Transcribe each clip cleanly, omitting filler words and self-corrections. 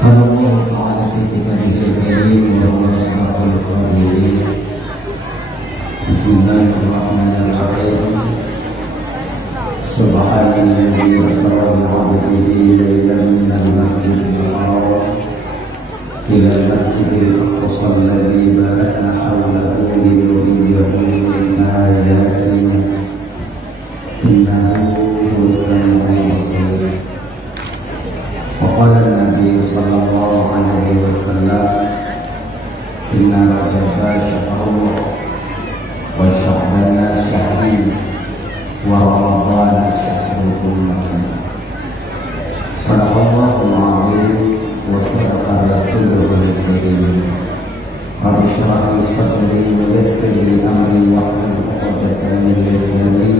قال الله تعالى في كتابه الكريم وهو أصدق القائلين بسم الله الرحمن الرحيم سبحان الذي أسرى بعبده ليلا من المسجد الحرام إلى المسجد الأقصى الذي باركنا حوله لنريه من آياتنا إنه هو السميع البصير. وقال النبي صلى الله عليه وسلم إن رجب شهر وشعبان شهري ورمضان شهر أمتي. صدق الله العظيم وصدق رسوله الكريم. رب اشرح لي صدري ويسر لي أمري واحلل عقدة من لساني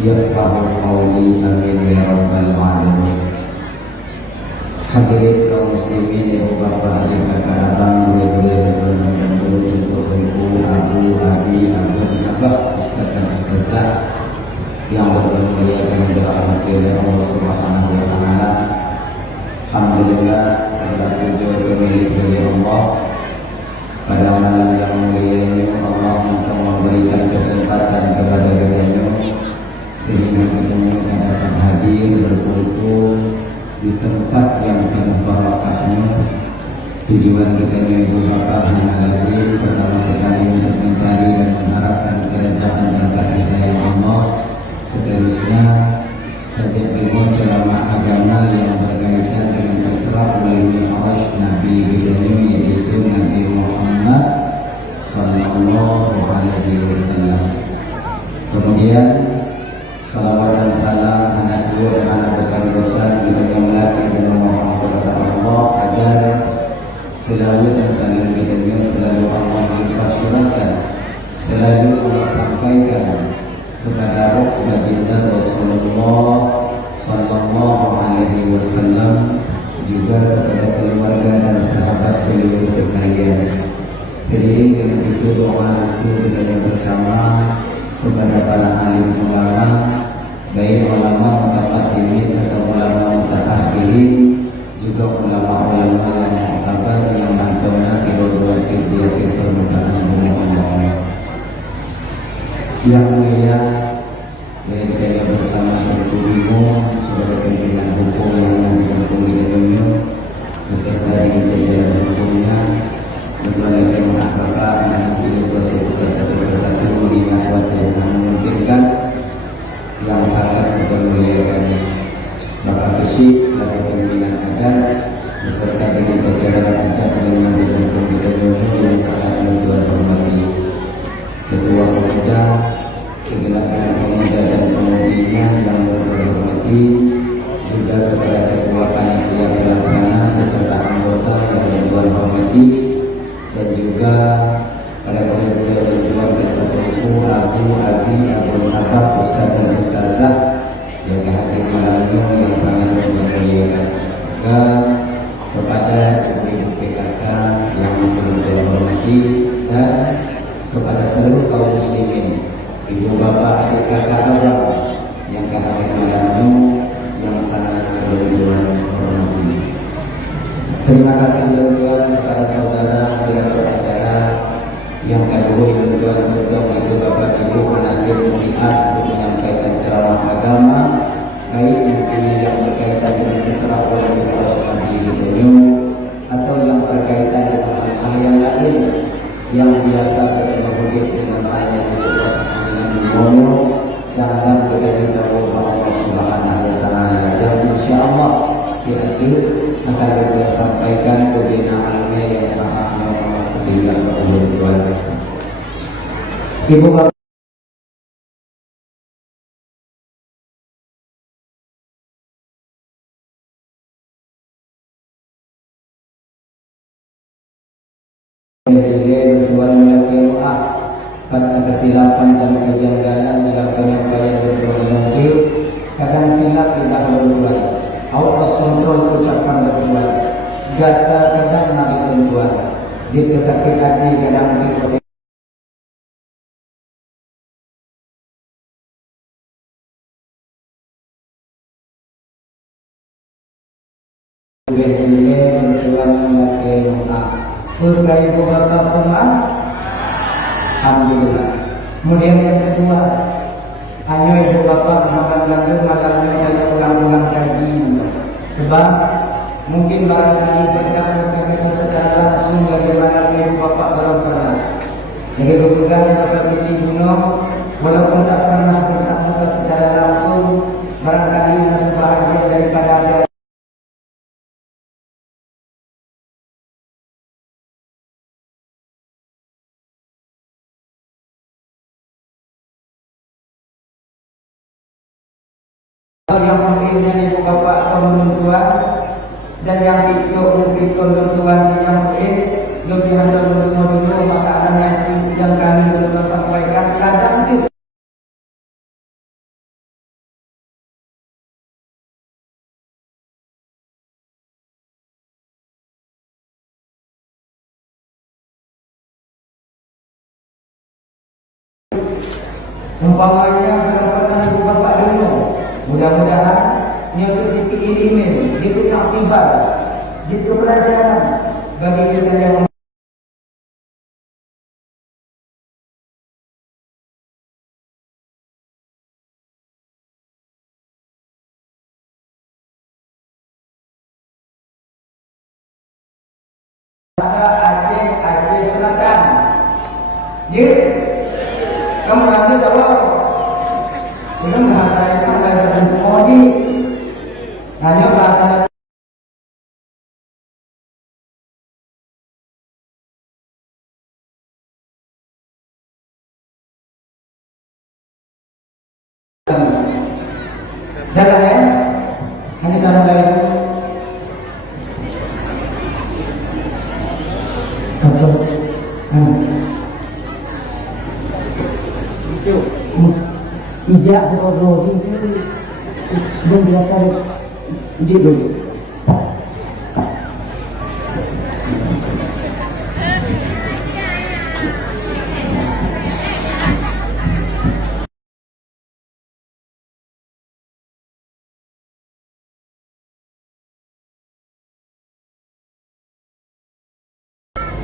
يفقهوا قولي آمين يا رب العالمين. Hadirin kaum muslimin, ibu bapak, adik kakak, abang, boleh-boleh dan dulu untuk ibu, abu, abi, abang, abah, ustaz dan ustazah yang berbahagia dengan dirahmati oleh Allah Subhanahu wa Ta'ala. Alhamdulillah, segala puji milik bagi Allah. Pada malam yang mulia ini Allah memberikan kesempatan kepada kita sehingga kita dapat hadir berkumpul di tempat yang penuh barakahnya. Tujuan kita ibu bapak hanya lagi pertama sekali untuk mencari dan mengharapkan kerajaan dan kasih sayang Allah. Seterusnya kajian ilmu ceramah agama yang berkaitan dengan Isra wal Mi'raj Nabi Hidayah, yaitu Nabi Muhammad Sallallahu Alaihi Wasallam. Kemudian salawat dan salam anak dua dan anak besar-besar kita yang melaki dan memohon kepada Allah agar selalu dan selalu Allah mempersyuratkan, selalu Allah sampaikan kepada roh baginda Rasulullah Sallallahu Alaihi Wasallam, juga kepada keluarga dan sahabat beliau sekalian. Seiring dengan itu doa restu kita bersama kepada para alim ulama, baik ulama mutaqaddimin atau ulama mutaakhirin, juga ulama-ulama yang mu'tabar yang mantaunya di permukaan bumi Allah. Yang mulia, kita bersama ibu-ibu sebagai pimpinan hukum yang mendukung hidupnya beserta dengan jajaran hukumnya, berbagai anak kakak, anak ibu satu persatu mengingat waktu yang memungkinkan yang sangat bermuliakan Bapak Besi sebagai pimpinan adat beserta dengan jajaran adat yang mendukung hidupnya yang sangat berhormati, Ketua Pemuda, segala pemuda dan pemudinya yang berhormati, juga kepada Ketua Panitia Pelaksana beserta anggota yang berhormati, dan juga pada pemuda berjuang dan berkumpul abu, abi, abun, abah, ustaz dan ustazah yang hadir malam ini yang sangat bermuliakan. Dan kepada ibu PKK yang berhormati dan kepada seluruh kaum muslimin, ibu bapak, adik kakak, abang yang hadir malam ini yang sangat berhormati. Terima kasih Tuhan kepada saudara direktur acara yang kedua Tuhan untuk ibu bapak ibu penampil muslimat untuk menyampaikan ceramah agama, baik intinya yang berkaitan dengan Isra wal Mi'raj Nabi Hidayah atau yang berkaitan dengan hal yang lain yang biasa kita mengutip dengan ayat Allah dengan dibono dan kita juga Allah Subhanahu wa Ta'ala, dan insyaallah kira-kira akan kita sampaikan pembinaannya yang sangat bermanfaat. Ibu bapak karena kesilapan dan kejanggalan dalam penyampaian berbuat kadang silap tidak berbuat, out of control ucapan berbuat, gata kadang nabi berbuat, jika sakit hati kadang kita ini bersuara memakai doa. Berkait kepada Tuhan. Alhamdulillah. Kemudian yang kedua, hanya ibu bapak makan gandum makannya saya ulang-ulang kaji. Sebab mungkin barangkali berkat kita secara langsung bagaimana ibu bapak dalam pernah. Jadi kebetulan bapak kecil gunung, walaupun tak pernah berkat muka secara langsung, barangkali masih bahagia daripada ada. Yang mungkinnya ibu bapak orang tua dan yang itu mungkin orang tua yang mungkin lebih handal untuk dulu maka anak yang kami belum sampaikan kadang itu umpamanya pernah ibu bapak dulu. Mudah-mudahan yang itu ilimin, itu aktibar, itu pelajaran bagi kita yang Aceh Selatan. Jadi kamu nanti jawab. Belum bahasa itu ada emosi. Hanya bahasa jalan ya. Hanya cara baik. Ijak serodo sini belum biasa ijik dulu.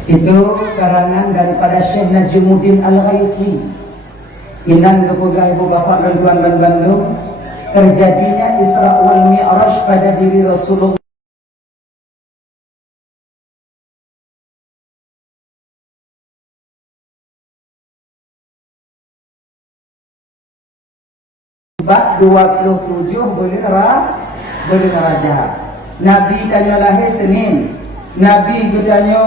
Itu karangan daripada Syekh Najmuddin Al-Ghaiti. Inan kepada ibu bapak dan tuan dan Bandung, terjadinya Isra wal Mi'raj pada diri Rasulullah. Bab 27 bulan Rajab. Nabi tanya lahir Senin. Nabi katanya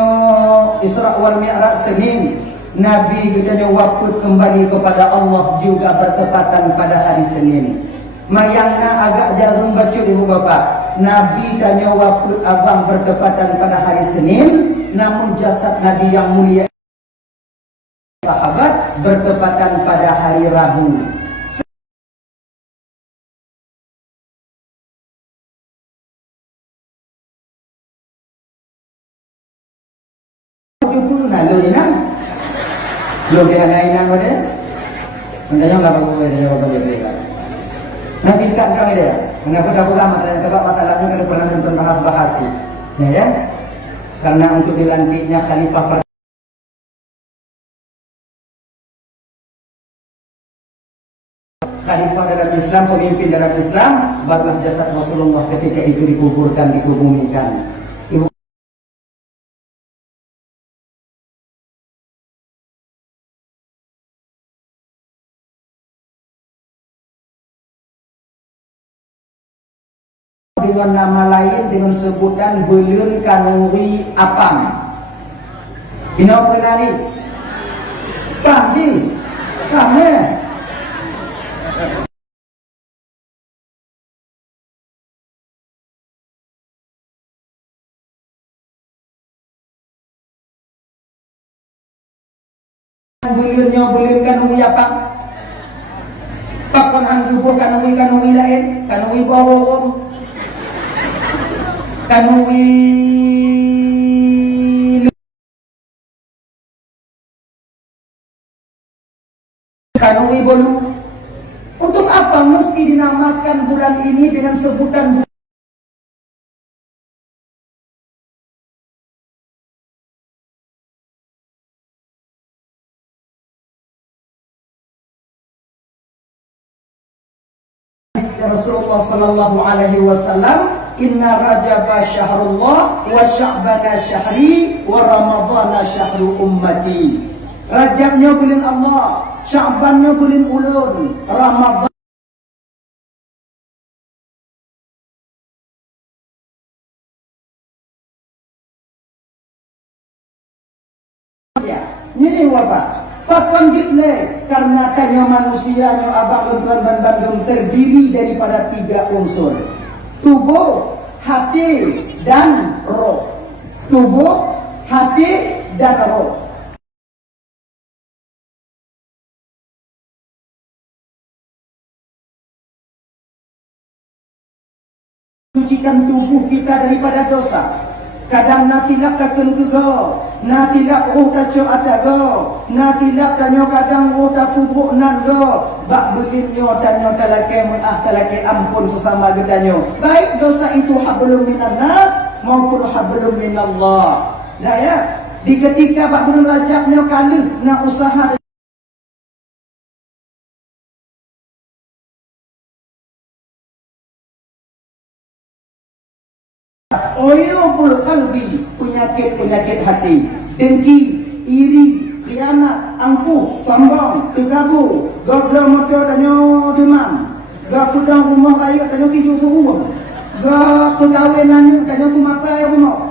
Isra wal Mi'raj Senin. Nabi katanya wafat kembali kepada Allah juga bertepatan pada hari Senin. Mayangna agak jarum baca ibu bapak. Nabi tanya wafat abang bertepatan pada hari Senin, namun jasad Nabi yang mulia sahabat bertepatan pada hari Rabu. Belum dihanainan pada mentanya nggak bagus dia bapak jadi nanti kan kami dia mengapa tak ulama dan sebab masalahnya kada pernah nonton bahas ya karena untuk dilantiknya khalifah dalam Islam, pemimpin dalam Islam, barulah jasad Rasulullah ketika itu dikuburkan, dikebumikan. Dengan nama lain dengan sebutan Belun Kanuri Apam. Ini apa nari? Panji, kamu. Belun Kanuri Apam. Pakon hanggu kanuri lain, kanuri bawah. Kanui bolu. Untuk apa mesti dinamakan bulan ini dengan sebutan Rasulullah sallallahu alaihi wasallam, inna rajaba syahrullah wa sya'bana syahri wa ramadhana syahru ummati. Rajabnya bulan Allah, Sya'bannya bulan ulun, Ramadhan ini wabah. Pakon jitle karena tanya manusia yang abang dan Bandung terdiri daripada 3 unsur: tubuh, hati, dan roh. Tubuh, hati, dan roh. Sucikan tubuh kita daripada dosa. Kadang natilap takkan ke go, natilap kaco ada go, natilap tanyo kadang pupuk nan go, bak beginyo tanyo talake ampun sesama gedanyo. Baik dosa itu hablum minan nas maupun hablum minallah. Lah ya, di ketika bak belum rajabnya kali nak usaha Oyobul qalbi, penyakit hati, dengki, iri, khianat, angkuh, sombong, tegabur, gabla motor tanyo demam, gak kudang rumah kayu tanyo tidur tu rumah, gak kegawenan tanyo tu mapai rumah.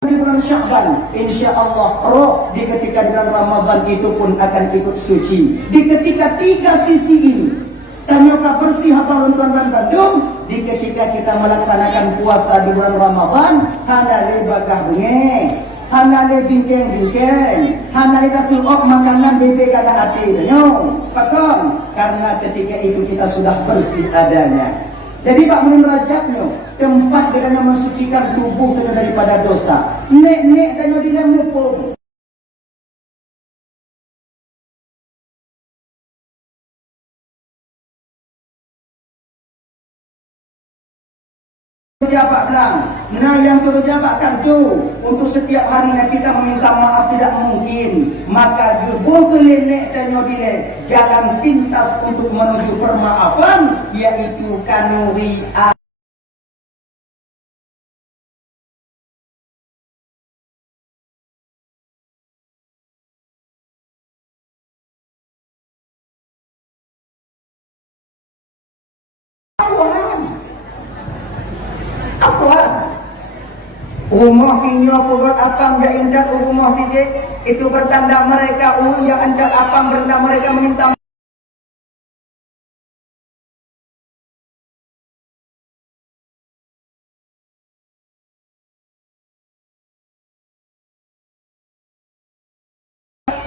Di bulan Sya'ban, insya Allah roh di ketika bulan Ramadan itu pun akan ikut suci. Di ketika 3 sisi ini tanyoka bersih apa tuan Bandung, di ketika kita melaksanakan puasa di bulan Ramadan, hanale bakah bunge, hanale bingkeng, hanale tasulok makanan bebek ada hati tanyo. Pakon, karena ketika itu kita sudah bersih adanya. Jadi Pak Mulim Rajabnya tempat dengan mensucikan tubuh kita daripada dosa. Nek kanyo dina mupung. Pejabat bilang, nah yang pejabat tu untuk setiap harinya kita meminta maaf tidak mungkin. Maka gebuh kelenek tanyo dile jalan pintas untuk menuju permaafan, yaitu kanuri rumah kinyo pugot apang ya indak rumah DJ itu bertanda mereka yang andak apang bertanda mereka meminta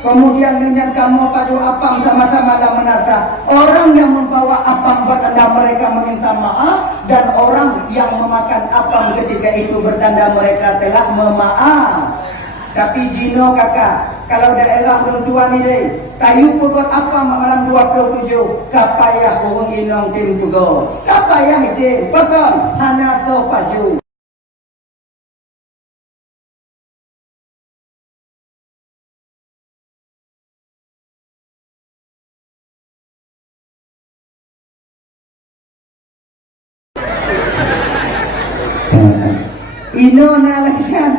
kemudian dengan kamu padu apang sama-sama menata. Orang yang membawa apang bertanda mereka meminta maaf, dan orang yang memakan apang ketika itu bertanda mereka telah memaaf. Tapi Jino kakak, kalau daerah orang tua ni kayu pokok apang malam 27, kapayah urung inong tim tugo, kapayah itu, pakon hana to paju. Ino na lagi kan.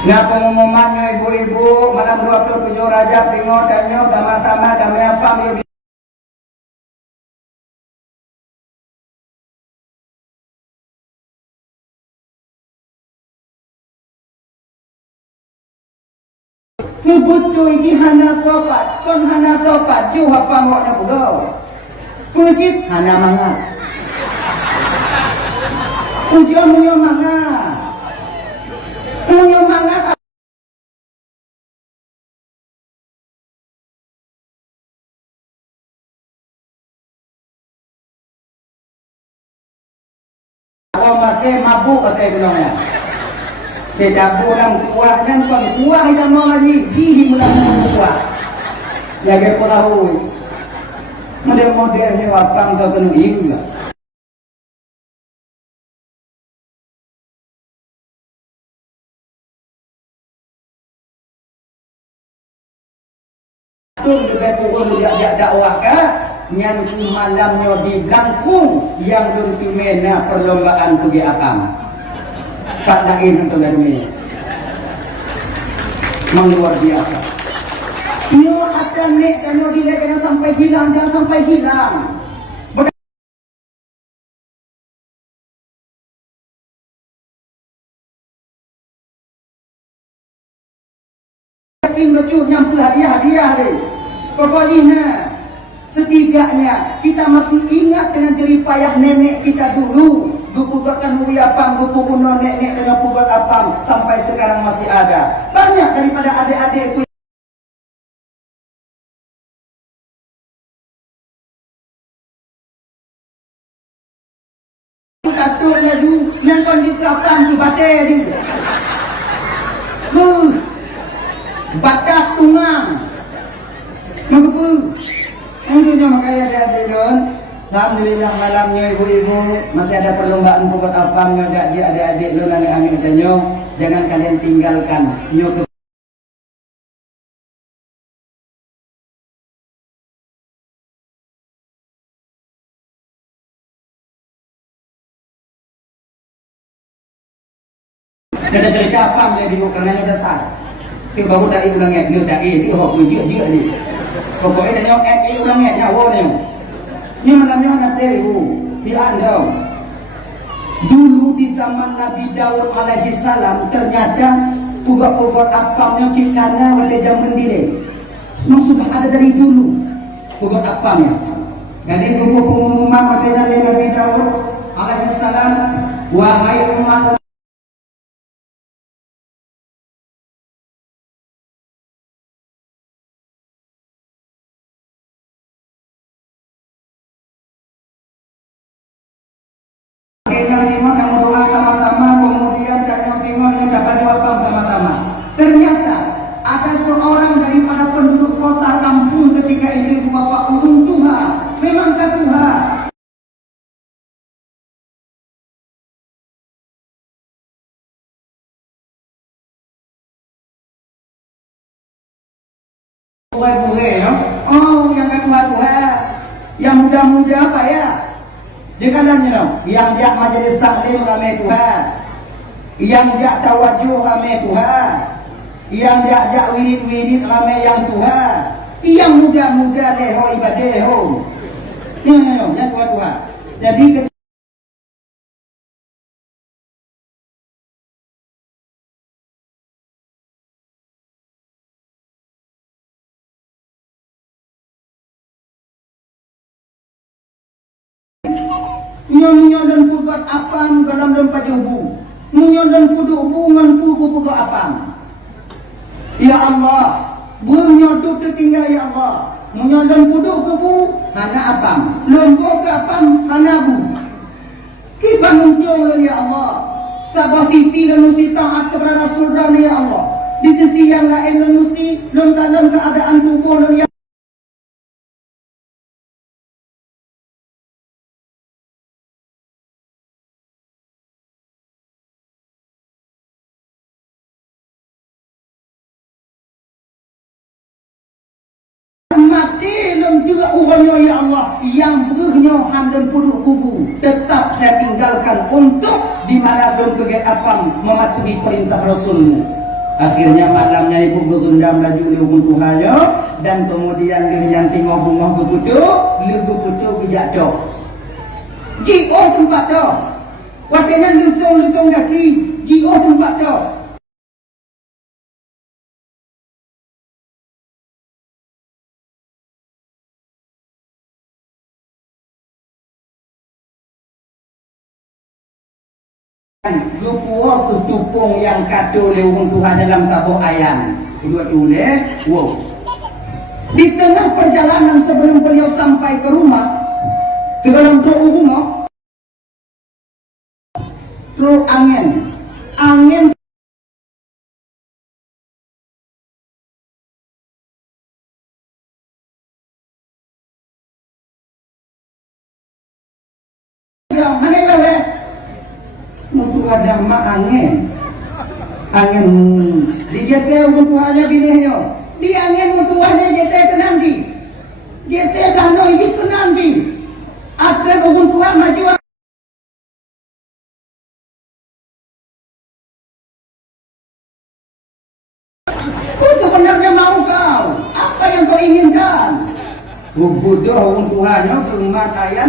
Nah pengumumannya ibu-ibu malam 27 Rajab Timur tanyo sama-sama damai apa yuk. Kubutu ini hana sopat, kon hana sopat, ju apa ngoknya bugau. Kujit hana manga. Ujian munyo manga. Munyo manga. Kalau pakai mabuk kata bilangnya. Tidak boleh kuah dan kon kuah itu mau lagi jihi mulang kuah. Jaga perahu. Model-modelnya wapang tu kena hiu lah. tu lebih kurang dia dakwah ke yang malamnya di Blangkung yang belum mena perlombaan pergi akam. Kat lain untuk ini luar biasa. Dia akan naik dan dia kena sampai hilang dan sampai hilang. Betul nyampu hadiah-hadiah ni. Pokoknya setidaknya kita masih ingat dengan jeripayah nenek kita dulu. Gupugatkan uyapam, gupukuno nenek dengan pugat apam sampai sekarang masih ada. Banyak daripada adik-adik Datuk lalu yang kau diterapkan tu batai ni. Batak tungang. Mengapa? Mungkinnya makanya ada don. Alhamdulillah malamnya ibu-ibu masih ada perlombaan pokok apam ada adik-adik lu nang angin tanyo. Jangan kalian tinggalkan. Nyo ke ada cerita apa yang bingung kerana ada sah. Itu baru dah ulang ni, dia dah dia hok je ni. Pokoknya dia nyok ulang ni nyawa ni. Ni malamnya ada ibu, di anda. Dulu di zaman Nabi Daud alaihi salam ternyata pugat-pugat apamnya cikana pada zaman dile. Semua sudah ada dari dulu pugat apamnya. Jadi buku pengumuman pada zaman Nabi Daud alaihi salam, wahai umat kamu doa sama-sama, kemudian kamu tengok yang dapat apam sama-sama. Ternyata ada seorang daripada penduduk kota kampung ketika itu bapak urung Tuhan, memang ke Tuhan. Buai-buai, no? Oh, yang ke Tuhan, yang muda-muda apa ya? Dia katanya, yang jak majlis taklim ramai Tuhan, yang jak tawajuh ramai Tuhan, yang jak wirid-wirid ramai yang Tuhan, yang muda-muda leho ibadah leho. Yang Tuhan. Jadi Nyonya dan pugat apam dalam lempat jubu. Nyonya dan puduk bungan pugu apam. Ya Allah, bunyo tu tertinggal ya Allah. Nyonya dan puduk kebu hana apam. Lembo ke apam hana bu. Kita muncul ya Allah. Sabah TV dan mesti taat kepada Rasulullah ya Allah. Di sisi yang lain dan mesti dalam keadaan tubuh dan mati dalam juga urangnya ya Allah yang berhnya dan puduk kubu tetap saya tinggalkan untuk di mana dalam kegiatan apam mematuhi perintah Rasulmu. Akhirnya malamnya ibu gerundam laju lewung Tuhannya dan kemudian dia yang tengok bunga keputu kejatuh. Jio tempat tu waktunya lutung kaki jio tempat tu. Lupa ketupung yang kado lewung Tuhan dalam tabung ayam. Kedua tulis, wow. Di tengah perjalanan sebelum beliau sampai ke rumah, ke dalam rumah, terus angin ada mak angin digeser untuk Tuhannya bilihnya Dia angin mutuahnya JT kenanji. JT dano ini kenanji. Ada orang tua maju. Sebenarnya mau kau? Apa yang kau inginkan? Bodoh orang tuanya kemataian.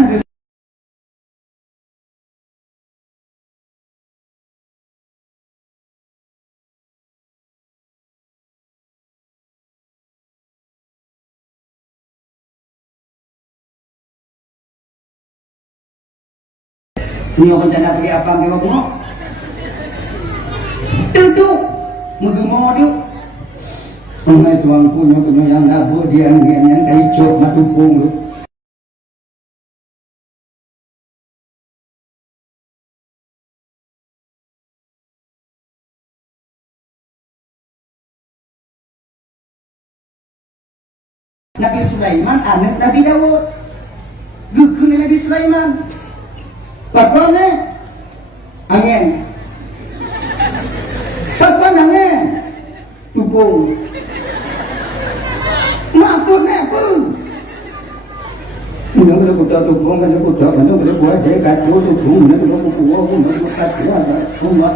Punya rencana pergi apa ke kau? Duduk, mengemor dia. Umai tuan punya yang nabu dia yang kai cok matu pung. Nabi Sulaiman anak Nabi Dawud. Gugune Nabi Sulaiman. Bagaimana? Angin. Bagaimana angin? Tupung. Maksudnya apa? Yang ada kuda tupung, kan kuda, kan ada buat dia kacau tupung, kan ada kuda, kan ada kacau ada rumah.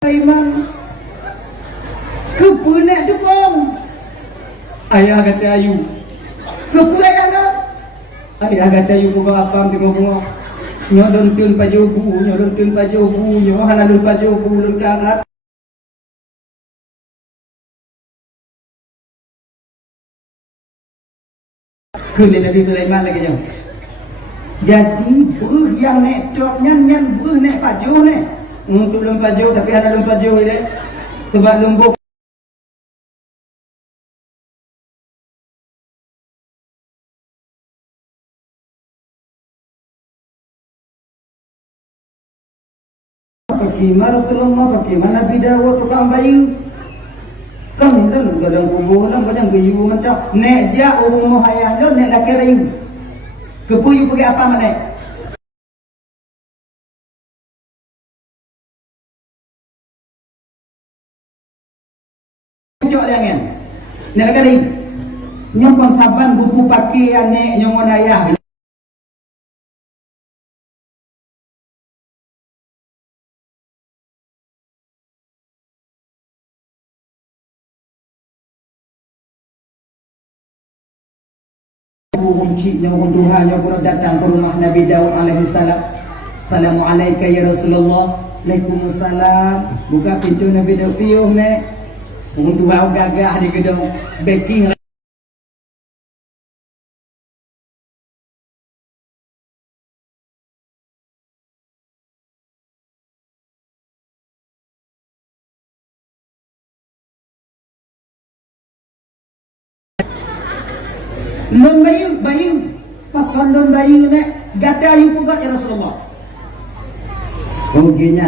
Sulaiman. Kepunak tupung. Ayah kata Ayu. Kepunak ada. Ayah kata Ayu bukan apa tengok-tengok. Nyodon tun pajobu, nyohalalun pajobu lengkarat. Kulit Nabi Sulaiman lagi jauh. Jadi buh yang nek coknya nyan buh nek pajo nek. Untuk lem pajo tapi ada lem pajo ini. Sebab lembuk. Bagaimana Rasulullah, bagaimana Nabi Dawud tukang bayu. Kan itu kadang kubur, kadang kayu macam. Nek ja umum hayah lo, nek laki rayu. Kepuyu pergi apa mana? Cok lengan. Nek laki rayu. Nyokong saban buku pakai nek nyongon ayah. Cik orang Tuhan yang pernah datang ke rumah Nabi Daud alaihi salam. Assalamualaikum ya Rasulullah. Waalaikumsalam. Buka pintu Nabi Daud piuh nek. Orang Tuhan gagah di gedung baking. Lon bayu, pakon lon bayu nek gada ayu pugat ya Rasulullah. Oh gini,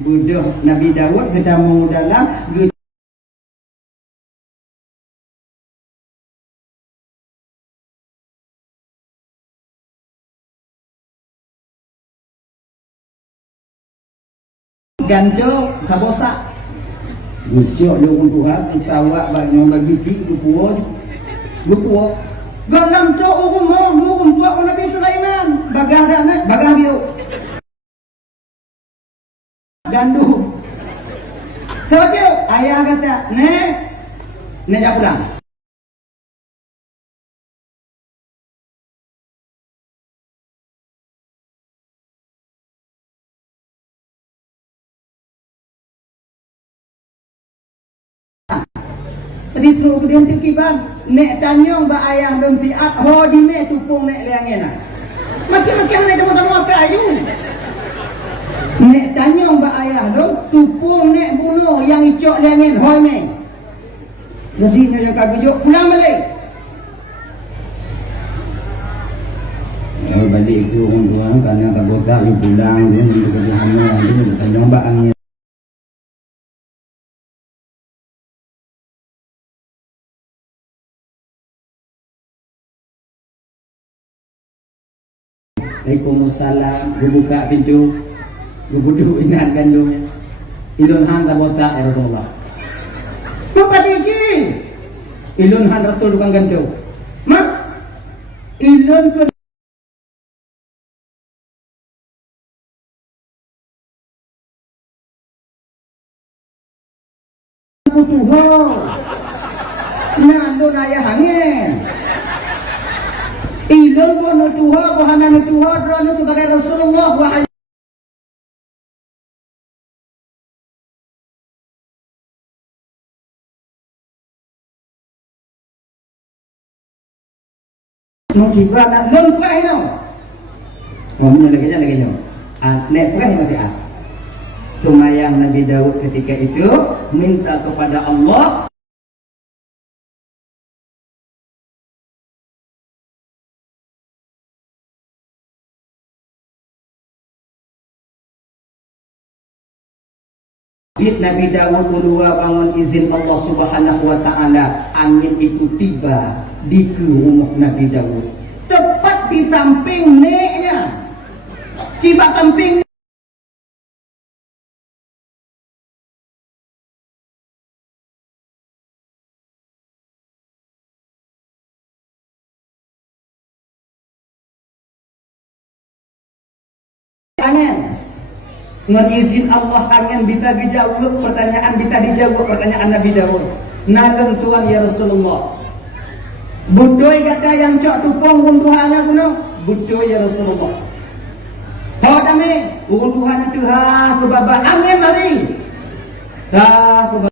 bodoh Nabi Dawud ketemu dalam ganjo kabosa. Ucok yo untuk aku tawa bagi ti kupuo. Lupa. Ganam to umum tua Nabi Sulaiman. Bagah dak bagah bio. Gandu. Sajo ayah kata, "Ne jak pulang." Tadi terus kemudian terkiban. Nek tanyong ba ayah dan tiat ho di me tupung nek leangena. Makin-makin nek temu-temu kayu. Nek tanyong ba ayah dong tupung nek bunuh yang icok leangen hoi me. Jadi nya kagejuk pulang balik. Balik itu orang tua karena kabota pulang dia untuk kejahanan dia tanyong ba angin. Waalaikumsalam. Gue buka pintu, gue budu inan gandumnya. Ilun han tabota ya Rasulullah. Bapak DJ, ilun han ratul tukang gandum. Mak, ilun ke Tuhan. Nando naya hangin. Ilun bono Tuhan, bohanan Tuhan, drono sebagai Rasulullah wahai. Mau tiba nak lempah itu. Ngomongnya lagi nyo. Nek perang nanti Cuma yang Nabi Daud ketika itu minta kepada Allah Nabi Daud berdua bangun izin Allah Subhanahu wa taala, angin itu tiba di rumah Nabi Daud. Tepat di samping neknya. Tiba samping angin. Ngizin Allah angin bisa dijawab pertanyaan, bisa dijawab pertanyaan Nabi Daud. Nalem Tuhan ya Rasulullah. Budoy kata yang cok tupong untuhannya kuno. Budoy ya Rasulullah. Kau dame untuhannya Tuhan kebaba angin mari. Dah kebaba.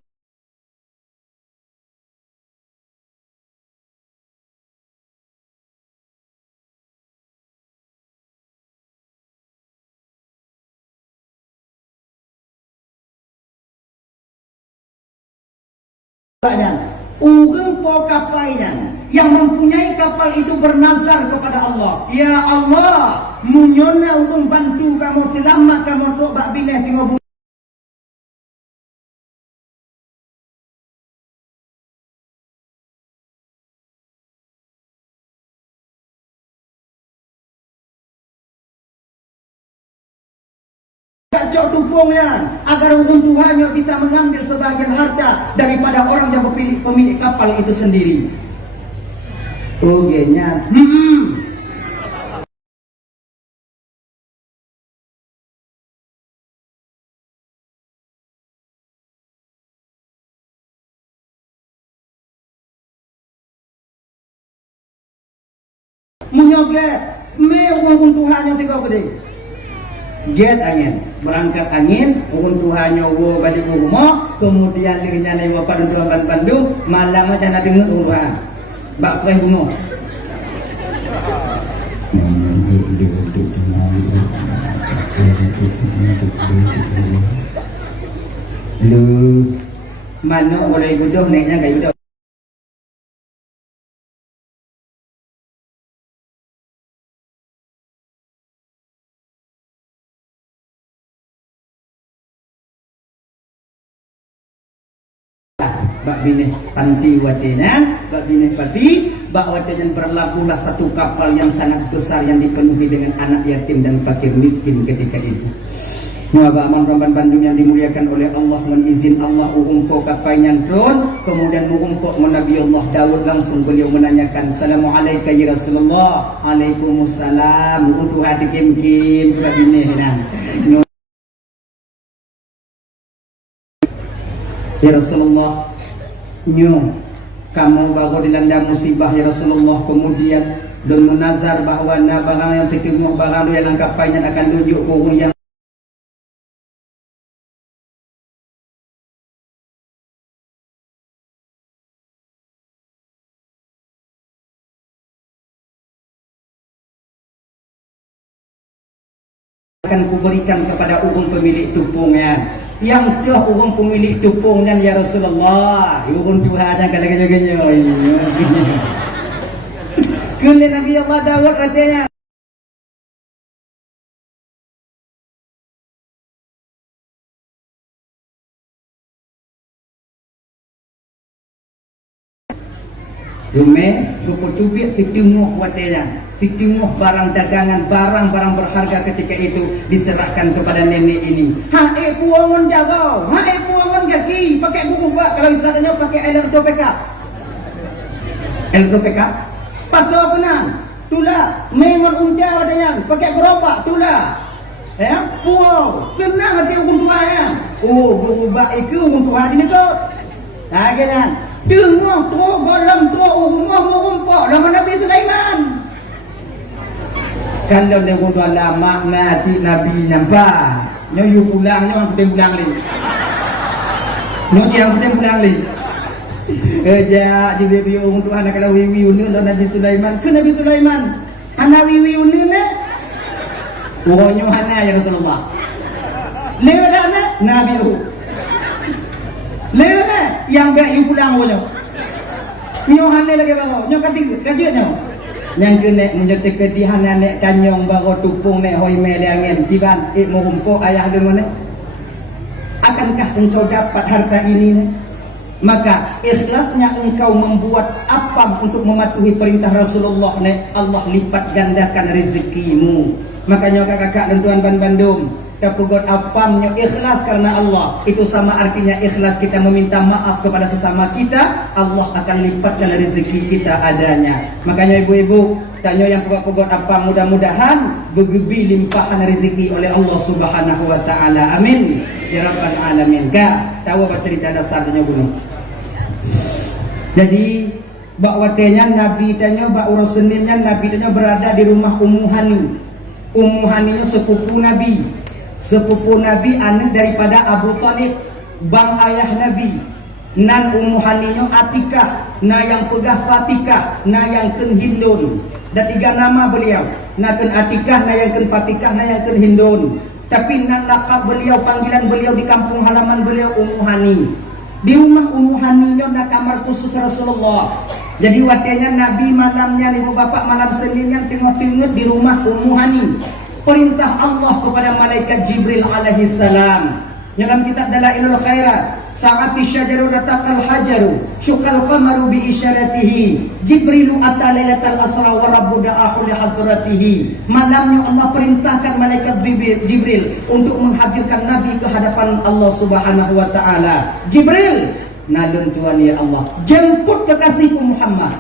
Urang po kapalnya yang mempunyai kapal itu bernazar kepada Allah, ya Allah, munyona urang bantu kamu selamat kamu tok bak bileh tengok cok tupungnya agar urang Tuhannya bisa mengambil sebagian harta daripada orang yang pemilik kapal itu sendiri. Ogenya munyoget me urang Tuhannya tiga gede. Get angin, berangkat angin, Tuhannya wo balik ke rumah, kemudian dirinya naik bapak dan tuan Bandung, malam macam nak dengar Tuhan, bak perih bunga. Lu mana boleh butuh naiknya kayak butuh. Bak bini panti watenya, bak bini pati, bak watenya berlabuhlah satu kapal yang sangat besar yang dipenuhi dengan anak yatim dan fakir miskin ketika itu. Muaba aman Ramban Bandung yang dimuliakan oleh Allah, menizin Allah uungko kapalnya drone, kemudian uungko Nabi Allah Daud langsung beliau menanyakan, Assalamualaikum ya Rasulullah. Waalaikumsalam. Untuk hati kim-kim bak bini ya Rasulullah, kamu baru dilanda musibah ya Rasulullah, kemudian dan menazar bahwa barang yang terkemuh barang yang langkapnya akan tunjuk kurung yang akan kuberikan kepada urung pemilik tupungnya. Yang telah urung pemilik tupungnya ya Rasulullah, urung Tuhan yang kadang-kadangnya. Kali Nabi Allah Daud katanya, Dume berputubik fitungguh watenya, fitungguh barang dagangan, barang-barang berharga ketika itu diserahkan kepada nenek ini. Puangon jago, puangon gaki, pakai buku pak. Kalau istilahnya pakai LRPK. LRPK? Pakai benar, tulah, mengon unja watenya, pakai gerobak, tulah. Ya, puau, kenang hati hukum Tuhan ya. Berubah itu hukum Tuhan ini tu. Nah, kan? Dengar tu golem tu rumah merumpak nama Nabi Sulaiman. Kalau dia buat lama ngaji Nabi nampak. Nyo yu pulang nyo penting pulang ni. Nyo yang penting pulang ni. Kerja jadi biu orang Tuhan kalau wiwi unu Nabi Sulaiman. Ke Nabi Sulaiman. Hana wiwi unu ne. Pokoknya hana ya Rasulullah. Lewat na Nabi tu. Lewat yang gak yu pulang boleh. Nyo hana lagi bago. Nyo kaji nyo. Yang kena menjadi kedihan nek kanyong bago tupung nek hoi meleangen tiban merumpo ayah de mana. Akankah engkau dapat harta ini? Maka ikhlasnya engkau membuat apa untuk mematuhi perintah Rasulullah nek Allah lipat gandakan rezekimu. Makanya kakak-kakak dan tuan Bandung, dapat apamnya ikhlas karena Allah. Itu sama artinya ikhlas kita meminta maaf kepada sesama kita, Allah akan lipatkan rezeki kita adanya. Makanya ibu-ibu, tanya yang pokok-pokok apa mudah-mudahan bergebi limpahan rezeki oleh Allah Subhanahu wa taala. Amin. Ya rabbal alamin. Tahu apa cerita dasarnya gunung? Jadi bakwatenya Nabi tanya bak Rasulnya Nabi tanya berada di rumah Ummu Hani. Ummu Hani sepupu Nabi. Sepupu Nabi anak daripada Abu Talib, bang ayah Nabi. Nan Ummu Haninyo Atikah, na yang pegah Fatikah, na yang ken Hindun. Dan 3 nama beliau. Na ken Atikah, na yang ken Fatikah, na yang ken Hindun. Tapi nan lakab beliau, panggilan beliau di kampung halaman beliau Ummu Hani. Di rumah Ummu Haninyo na kamar khusus Rasulullah. Jadi waktunya Nabi malamnya ibu bapak malam Seninnya tengok-tengok di rumah Ummu Hani. Perintah Allah kepada malaikat Jibril alaihi salam. Dalam kitab Dalailul Khairat, sa'ati syajaru dataqal hajaru, syuqal qamaru bi isyaratihi. Jibrilu ata lailatal asra wa rabbu da'ahu li hadratihi. Malamnya Allah perintahkan malaikat Jibril untuk menghadirkan Nabi ke hadapan Allah Subhanahu wa taala. Jibril, nalun tuan ya Allah, jemput kekasihku Muhammad.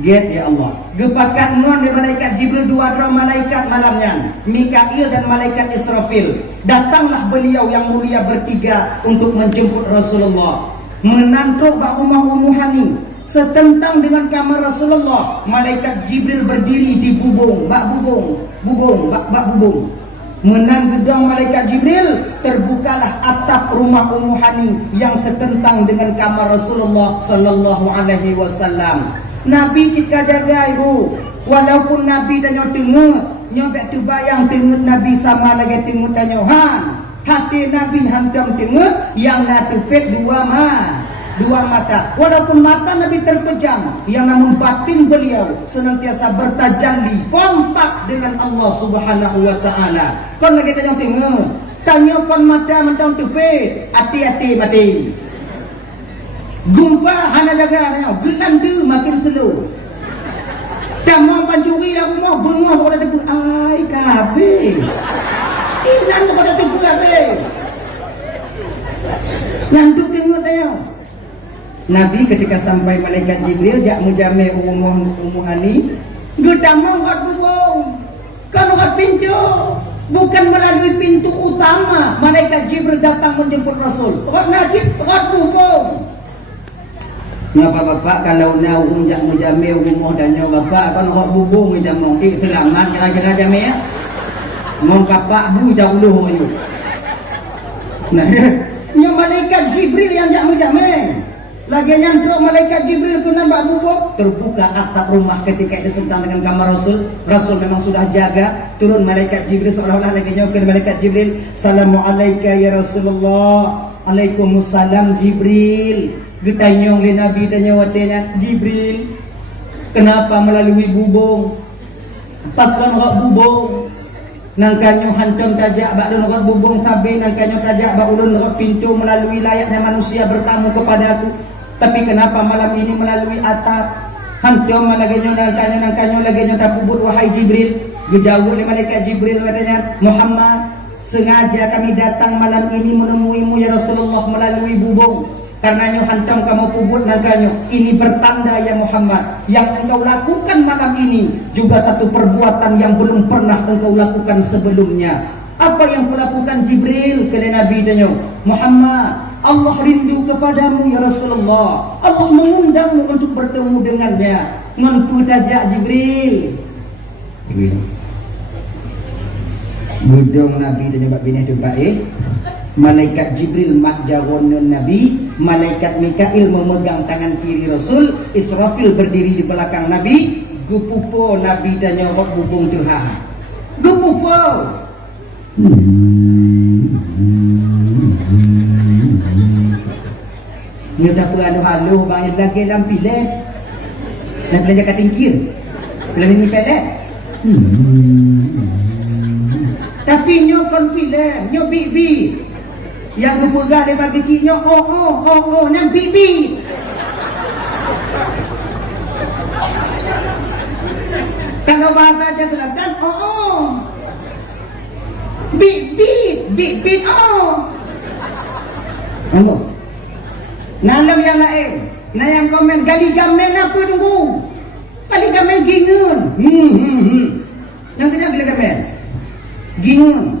Get ya Allah. Gepakat non dari malaikat Jibril 2 malaikat malamnya, Mikail dan malaikat Israfil. Datanglah beliau yang mulia bertiga untuk menjemput Rasulullah. Menantuk bak rumah Ummu Hani. Setentang dengan kamar Rasulullah, malaikat Jibril berdiri di bubung, bak bubung. Menan gedung malaikat Jibril, terbukalah atap rumah Ummu Hani yang setentang dengan kamar Rasulullah sallallahu alaihi wasallam. Nabi cika jaga ibu. Walaupun Nabi tanya tengok, nyobek tu bayang tengok Nabi sama lagi tengok tanya han. Hati Nabi hantam tengok yang natupet 2 mata. Walaupun mata Nabi terpejam, yang namun batin beliau senantiasa bertajalli, kontak dengan Allah Subhanahu wa taala. Kon lagi tanya tengok, tanya kon mata mentang tupet, hati-hati batin. Gumpa hana jaga nanya, genan tu makin slow. Tamam pancuri lah rumah, bengah pada tepu. Ai kabe. Inan pada tepu kabe. Nanti tengok tanya. Nabi ketika sampai malaikat Jibril jak mujame Ummu Hani, gedamang kat bubung. Kalau kat pintu, bukan melalui pintu utama. Malaikat Jibril datang menjemput Rasul. Kat najib, kat bubung. Ngapa bapak kalau nau unjak mujame rumah dan nyawa bapak kan hok bubung kita mau selamat kira-kira jame ya. Mong kapak bu dahulu ayo. Nah, yang malaikat Jibril yang jak mujame. Lagi nyantruk malaikat Jibril tu nampak bubung, terbuka atap rumah ketika itu sedang dengan kamar Rasul. Rasul memang sudah jaga, turun malaikat Jibril seolah-olah lagi nyokir malaikat Jibril. Assalamualaikum ya Rasulullah. Waalaikumsalam Jibril. Getanyong di Nabi tanya watenya Jibril, kenapa melalui bubung? Pakon hok bubung. Nangkanyo hantam tajak bak ulun hok bubung tabe, nangkanyo tajak bak ulun hok pintu melalui layaknya manusia bertamu kepada aku. Tapi kenapa malam ini melalui atap hantu malaganyo nang kanyo laganyo takubut wahai Jibril, gejauh oleh malaikat Jibril katanya, Muhammad, sengaja kami datang malam ini menemuimu ya Rasulullah melalui bubung. Karenanya hantam kamu kubut naganya. Ini bertanda ya Muhammad, yang engkau lakukan malam ini juga satu perbuatan yang belum pernah engkau lakukan sebelumnya. Apa yang kulakukan Jibril? Kata Nabi tanya, Muhammad, Allah rindu kepadamu ya Rasulullah. Allah mengundangmu untuk bertemu dengannya. Ngontu tajak Jibril. Budong Nabi tanya bab bini tu baik. Malaikat Jibril mak jagonun Nabi, malaikat Mikail memegang tangan kiri Rasul, Israfil berdiri di belakang Nabi. Gupupo Nabi tanya hok bubung Tuhan. Gupupo. Nyo tak perlu halu bang lagi dalam pilih. Nak belajar katingkir. Pelan ini pelek. Tapi nyo kon pilih, nyo bibi. Yang berpegang daripada kecilnya, yang bibi. Kalau bahasa aja kelatan, bit, Nalam yang lain, nah yang komen, gali gamen apa tunggu? Gali gamen gingun. Yang kena bila gamen? Gingun.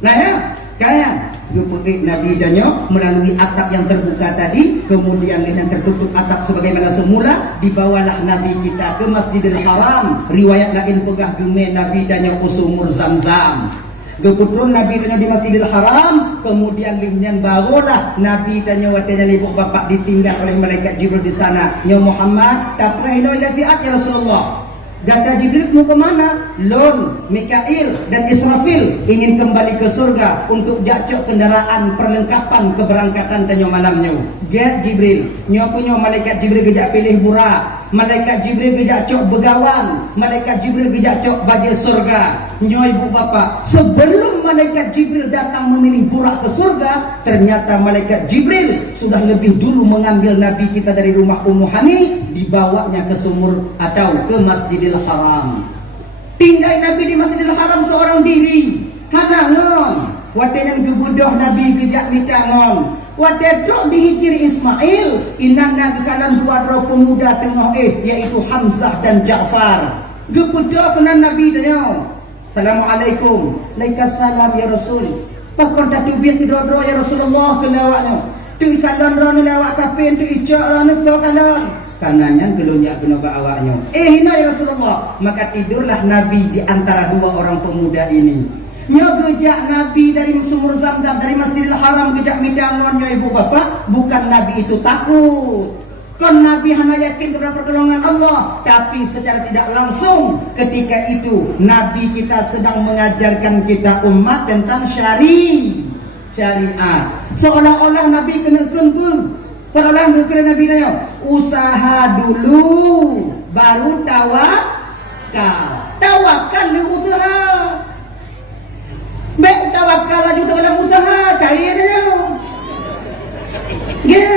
Nah ya, kaya. Nabi danyo melalui atap yang terbuka tadi, kemudian yang tertutup atap sebagaimana semula, dibawalah Nabi kita ke Masjidil Haram. Riwayat lain pegah gemen Nabi danyo ke sumur Zam-Zam. Keputrun Nabi danyo di Masjidil Haram, kemudian linyan barulah Nabi danyo watanya ibu bapak ditinggal oleh malaikat Jibril di sana. Ya Muhammad, taprahilu ila fi'at ya Rasulullah. Ganda Jibril mau ke mana? Lon, Mikail dan Israfil ingin kembali ke surga untuk jacok kendaraan perlengkapan keberangkatan tanyo malamnya. Get Jibril, nyo malaikat Jibril gejak pilih burah, malaikat Jibril gejak cok begawan, malaikat Jibril gejak cok baju surga. Nyo ibu bapak, sebelum malaikat Jibril datang memilih burah ke surga, ternyata malaikat Jibril sudah lebih dulu mengambil Nabi kita dari rumah Ummu Hani, dibawanya ke sumur atau ke Masjidil Haram. Tinggal Nabi di Masjidil Haram seorang diri. Hanangon, watenya gebudoh Nabi gejak mitangon. Watedok dihijir Ismail, inana kekalan dua roh pemuda tengah yaitu Hamzah dan Ja'far. Gebudoh kena Nabi tanya. Assalamualaikum. Waalaikumsalam ya Rasul. Pakon tatu biar tidur ya Rasulullah kelawaknya. Tu ikalon ron lawak kapin tu icak ron tu kalon. Kanannya gelunya kena ke awaknya. Hina ya Rasulullah. Maka tidurlah Nabi di antara dua orang pemuda ini. Nyo gejak Nabi dari sumur Zam-Zam, dari Masjidil Haram gejak midangon nyo ibu bapak. Bukan Nabi itu takut. Kon Nabi hanya yakin kepada pertolongan Allah, tapi secara tidak langsung ketika itu Nabi kita sedang mengajarkan kita umat tentang syariat. Seolah-olah Nabi kena kembung. Seolah-olah kena Nabi tanya, usaha dulu baru tawakal. Tawakal lu usaha. Baik tawakal lagi dalam usaha, cair dia. Ya.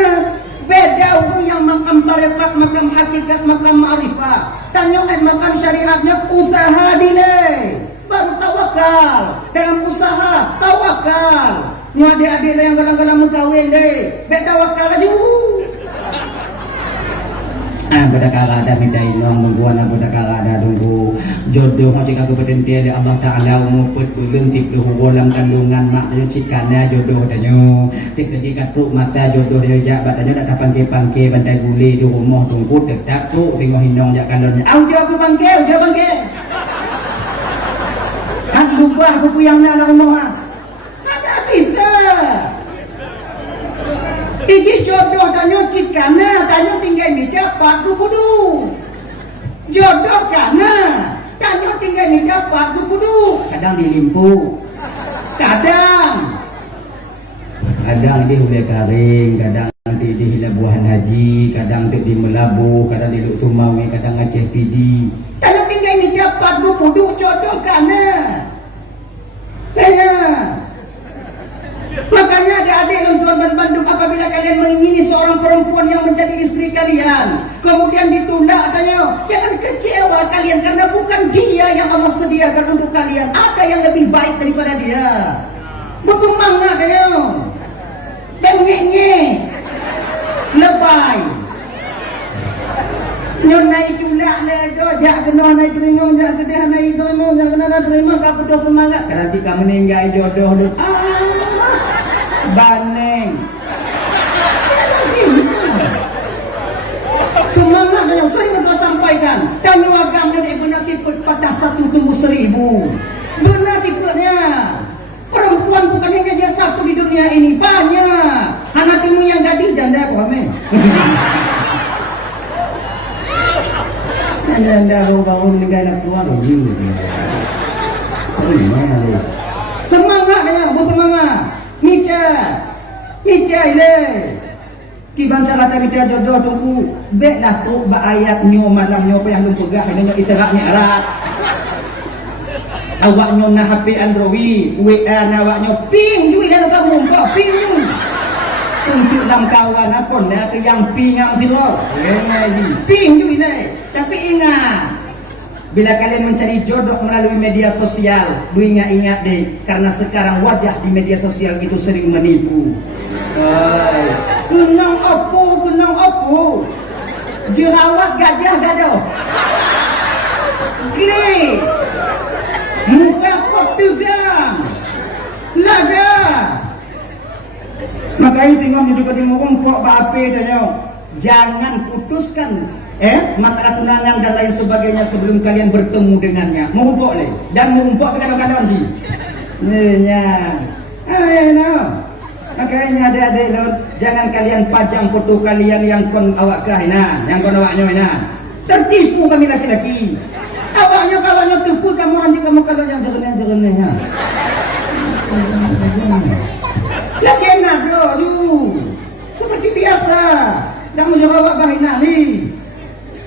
Beda yang makam tarekat, makam hakikat, makam ma'rifah. Tanya makam syariatnya usaha delay. Baru tawakal. Dalam usaha tawakal. Ni adik-adik yang galang-galang mengkawin deh. Beda tawakal aja. Beda kalada minta inong nungguan beda kalada nunggu jodoh mau cik aku berhenti ada Allah Ta'ala umuput ulun tik dalam kandungan mak tanya cikannya jodoh tanya tik ketika truk mata jodoh dia jak batanya dak pangke-pangke bantai guli di rumah tunggu tetap truk tengok hinong jak kandunnya jauh bangke kan lupa buku yang dalam rumah ada bisa Iji jodoh tanya cikana, tanya tinggal meja padu budu. Jodoh kana, tanya tinggal meja padu budu. Kadang dilimpu, kadang dia boleh garing, kadang di hilang buahan haji, kadang di Melabu, kadang di Luk Sumawi, kadang Aceh Pidi. Tanya tinggal meja padu budu, jodoh kana. Makanya adik-adik dan tuan dan bandung, apabila kalian mengingini seorang perempuan yang menjadi istri kalian, kemudian ditolak katanya, jangan kecewa kalian, karena bukan dia yang Allah sediakan untuk kalian. Ada yang lebih baik daripada dia. Bersemangat katanya. Dan ngek-ngek. Lebay. Nyo naik tulak lah itu, jak kena naik terima, jak kedah naik terima, jak kena terima, kau pedah semangat. Kalau jika meninggal jodoh tu, baneng. Semangat yang saya nak sampaikan. Tanya agama ni benar ikut pada 1/1000. Benar ikutnya. Perempuan bukan hanya dia satu di dunia ini, banyak. Anak timu yang gadis janda kau amin. Anda bangun dengan anak tua lagi. Semangat ya, bersemangat. Mika ile. Kiban cara kita jodoh tunggu. Bek dah tu ayat nyo malam nyo apa yang lu pegah ini nyo isyarat ni arat. Awak nyo na HP Android, WA na awak nyo ping jui dah tak mumpah ping jui. Untuk dalam kawan apa nak yang ping ngak mesti lo. Ping jui le. Tapi ingat, bila kalian mencari jodoh melalui media sosial, bu ingat deh, karena sekarang wajah di media sosial itu sering menipu. Kenang apa? Jerawat gajah gadoh. Gini, muka kok tegang, laga. Makanya tengok ni dekat ngomong kok apa tanya. Jangan putuskan masalah tunangan dan lain sebagainya sebelum kalian bertemu dengannya. Mengumpuk ni dan mengumpuk kadang-kadang ji. Nya. Makanya adik-adik lo, jangan kalian pajang foto kalian yang kon awak kahina, yang kon awaknya ina. Tertipu kami laki-laki. Awaknya kawannya tipu kamu anjing kamu kalau yang jernih-jernihnya. Lagi enak dulu. Seperti biasa. Tak menjawab awak bahina ni.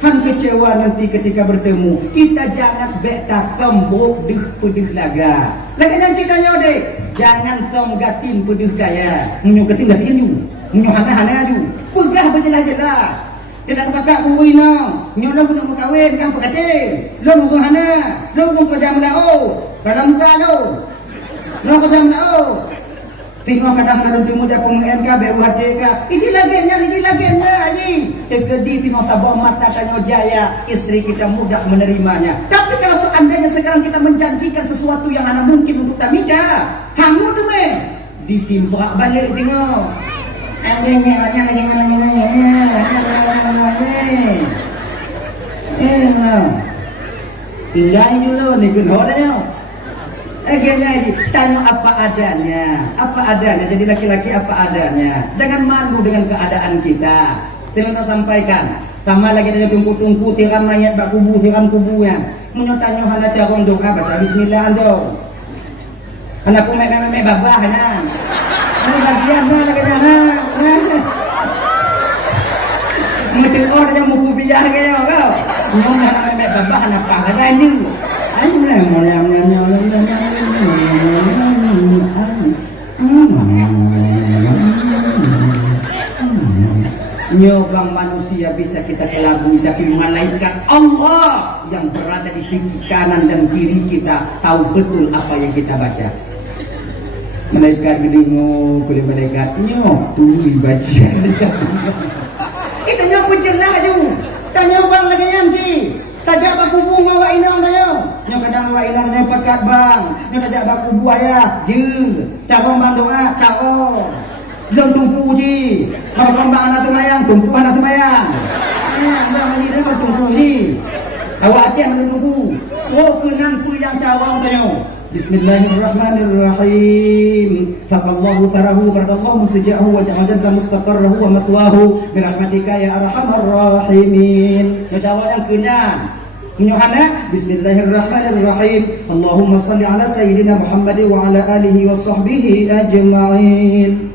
Han kecewa nanti ketika bertemu. Kita jangan beta tembuk pedih laga. Lagi jangan ceritanya dek. Jangan tong gatin pedih kaya. Munyo gatin you. Munyo hana you. Pegah berjelas-jelas. Dia tak pakak buih nang. Nyo lo punya kawin kan pekatin. Lo muka hana. Lo muka jam lao. Dalam muka lo. Lo muka jam lao. Tengok kadang-kadang temu jak pengen ka be hati ka. Ini lagi aji. Tegedi tengok tabah mata tanya jaya istri kita mudah menerimanya. Tapi kalau seandainya sekarang kita menjanjikan sesuatu yang mana mungkin untuk tamida, kamu tu ditimbrak balik tengok. Tinggal dulu ni gunanya. Tanya apa adanya. Jadi laki-laki apa adanya. Jangan malu dengan keadaan kita. Saya nak sampaikan. Tambah lagi ada tungku-tungku tiram mayat bak kubu, tiram kubu yang. Menyotanya hana carong doa baca bismillah ando. Anak ku mek babah hana. Ini bagian mana lagi hana. Mesti orang yang mau biar kaya kau. Mana mek babah hana apa ada ni. Ayo mulai. Nyobang manusia bisa kita kelabui, tapi malaikat Allah yang berada di sisi kanan dan kiri kita tahu betul apa yang kita baca. Malaikat gedingo, kulit malaikat nyo tuli baca. Kita nyoba jelas tu. Tanya bang lagi yang si. Tajak baku bunga awak inang tayo. Nyo kadang awak inang tayo pekat bang. Nyo tajak baku buaya. Je. Cabang bang doa. Cabang. Belum tumpu ji. Kalau kembang anak tumayang. Tumpu anak tumayang. Dah mandi dah kau tumpu ji. Awak aceh mana tumpu. Oh kenan pu yang cabang tayo. Bismillahirrahmanirrahim. Taqallahu tarahu baradallahu mustaja'ahu wa ja'al jannata mustaqarrahu wa maswahu birahmatika ya arhamar rahimin. Jawab yang kenyang. Yohana Bismillahirrahmanirrahim. Allahumma salli ala sayyidina Muhammad wa ala alihi wa sahbihi ajma'in.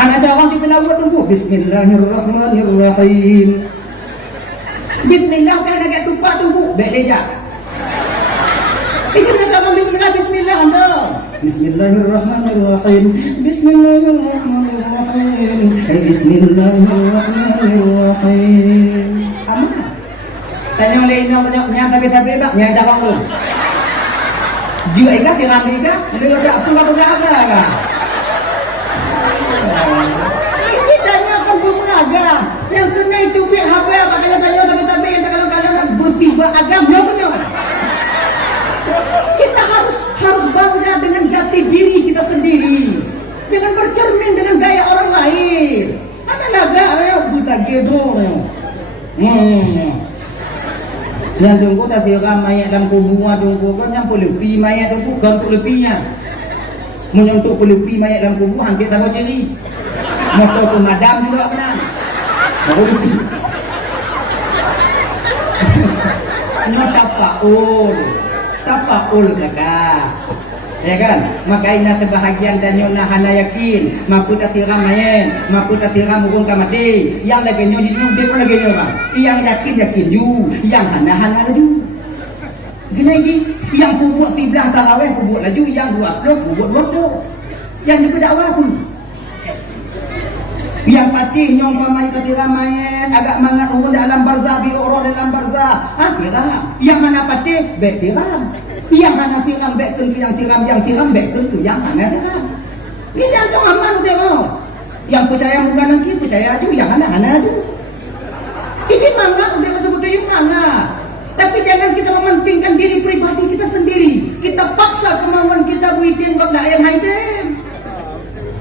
Hana jawab si pelawat tunggu. Bismillahirrahmanirrahim. Bismillah kan agak tumpah tunggu. Baik deja. Itu dah sama bismillah anda. Bismillahirrahmanirrahim. Bismillahirrahmanirrahim. Bismillahirrahmanirrahim. Amat. Tanya oleh ino nya tapi bak nya jawab lu. Ju ika tiram ika, lu dak pun apa. Ini tanya kan agam. Yang kena itu pihak apa yang tanya tapi yang kadang-kadang bersifat agam nyonya. Kita harus bangga dengan jati diri kita sendiri. Jangan bercermin dengan gaya orang lain. Ada laga ayo buta gedor. Yang tunggu tadi ramai dalam kubur tunggu kan yang pulupi mayat tunggu kan pulupinya. Menyentuh pulupi mayat dalam kubur hampir tak mau ciri. Motor pemadam juga benar. Pulupi. Tapaul kakak. Ya kan? Maka ina kebahagiaan dan nyona hana yakin, makuta tiram main, makuta tiram urung kamati. Yang lagi nyo di sini pun lagi nyo bang. Yang yakin ju, yang hana ju. Gini lagi, yang pubuk sebelah tarawih pubuk laju, yang 20 pubuk 20. Yang juga dakwah pun. Yang patih nyong pamai tiram main, agak mangat urung dalam barzah bi urung dalam barzah. Tiram. Yang mana patih tiram. Yang mana tiram bekun ke yang tiram bekun ke yang mana tiram. Ini jangan aman dia mau. Yang percaya bukan nanti percaya aja, yang anak-anak aja. Ini mana udah betul-betul yang mana. Tapi jangan kita mementingkan diri pribadi kita sendiri. Kita paksa kemauan kita buitin kau nak yang haiden.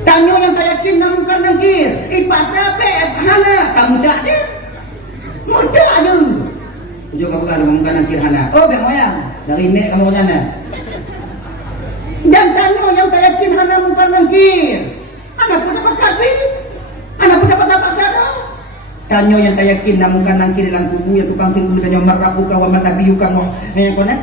Tanya yang tak yakin namun kan nangkir. Ibadah hana kamu tak ada. Mudah aja. Juga bukan mungkin nangkir hana. Oh biar moyang. Dari mek kamu nyana. Dan tanya yang tak yakin hana mungkin nangkir. Anak pun dapat kafir. Anak pun dapat darah. Tanya yang tak yakin namun kan nangkir dalam kubur yang tukang tunggu tanya marabuka wa manabiyuka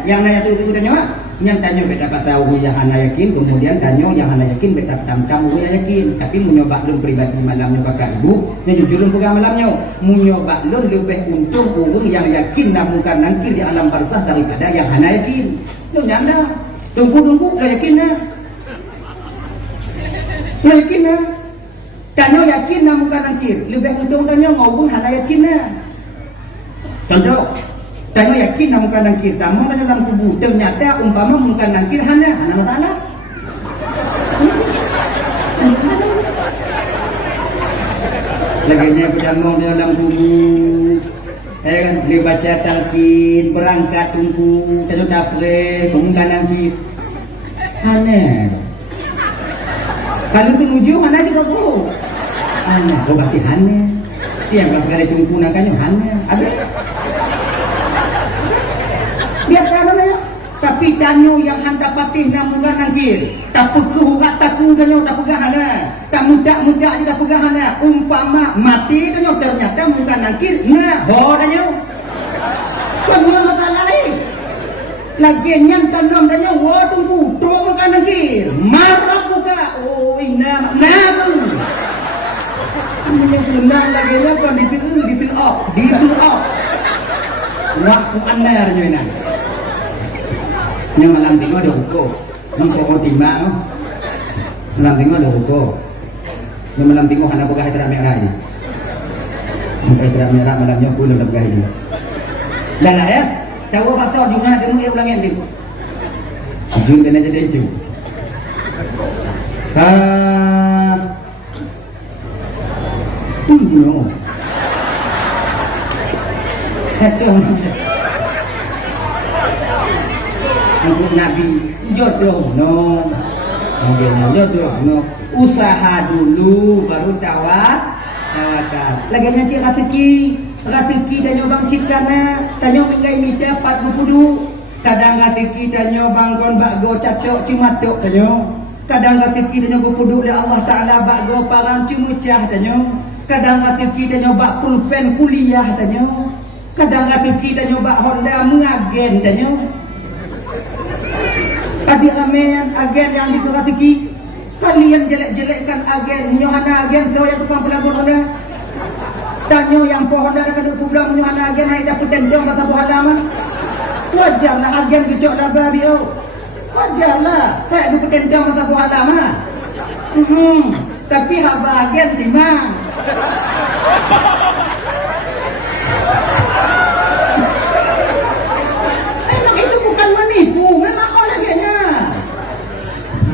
yang nanya tu tanya yang tanya beta dapat tahu yang hana yakin, kemudian tanya yang hana yakin beta tamu yang yakin. Tapi menyoba belum pribadi malamnya bakal ibu, yang jujur belum pegang malamnya. Menyoba belum lebih untung orang yang yakin namun kan nangkir di alam barzah daripada yang hana yakin. Itu nyanda. Tunggu dah yakin dah. Yakin dah. Tanya yakin namun kan nangkir, lebih untung tanya ngomong hana yakin dah. Contoh. Tanya yakin namun kan nangkir tamu dalam kubur ternyata umpama mungkin nangkir hana masalah. Laginya pedangong dalam kubur. Kan baca talqin berangkat tunggu tanya dapre mungkin nangkir hana. Kalau menuju hana sih bro. Hana, berarti hana. Tiang enggak berada tunggu nakanya hana. Ada biar tahu lah. Tapi tanyo yang hendak patih namun kan nangkir. Tak pegurat taku tanyo tak pegang hana. Tak muda je tak pegang hana. Umpama mati tanyo ternyata bukan nangkir. Nah, ho tanyo. Semua masalah lain. Lagi yang tanam tanyo, wah tunggu, tunggu kan nangkir. Marah buka. Oh, ina tu. Ini benar lagi apa di off. Waktu anda nyonya. Nhưng mà làm tiếng có được cô nhưng có tình bạn không làm tiếng có được cô nhưng mà làm tiếng có hana bukan hitra merah ini bukan hitra merah malamnya pun dalam gaya ini dah lah ya tahu apa tahu di mana dulu ulang yang ini jum dan aja deh jum no untuk Nabi jodoh no jodoh no usaha dulu baru tawakal lagi nyanyi ratiki dan nyobang cikana tanyo mengai mita 40 kadang ratiki dan nyobang kon bakgo cacok cimatok tanyo kadang ratiki dan nyogo puduk oleh Allah Taala bakgo parang cimucah tanyo kadang ratiki dan nyobak pulpen kuliah tanyo kadang ratiki dan nyobak Honda mengagen tanyo. Tadi ramean agen yang disurati kalian jelek-jelekkan agen menyohana agen kau yang tukang pelabur Honda tanyo yang pohon dah kada kubla menyohana agen hai dapat tendong kata halaman wajarlah agen kecok dah babi oh Wajarlah, tak ada petendang masa buala mah. Tapi bahagian timang. Memang itu bukan menipu, memang koleganya.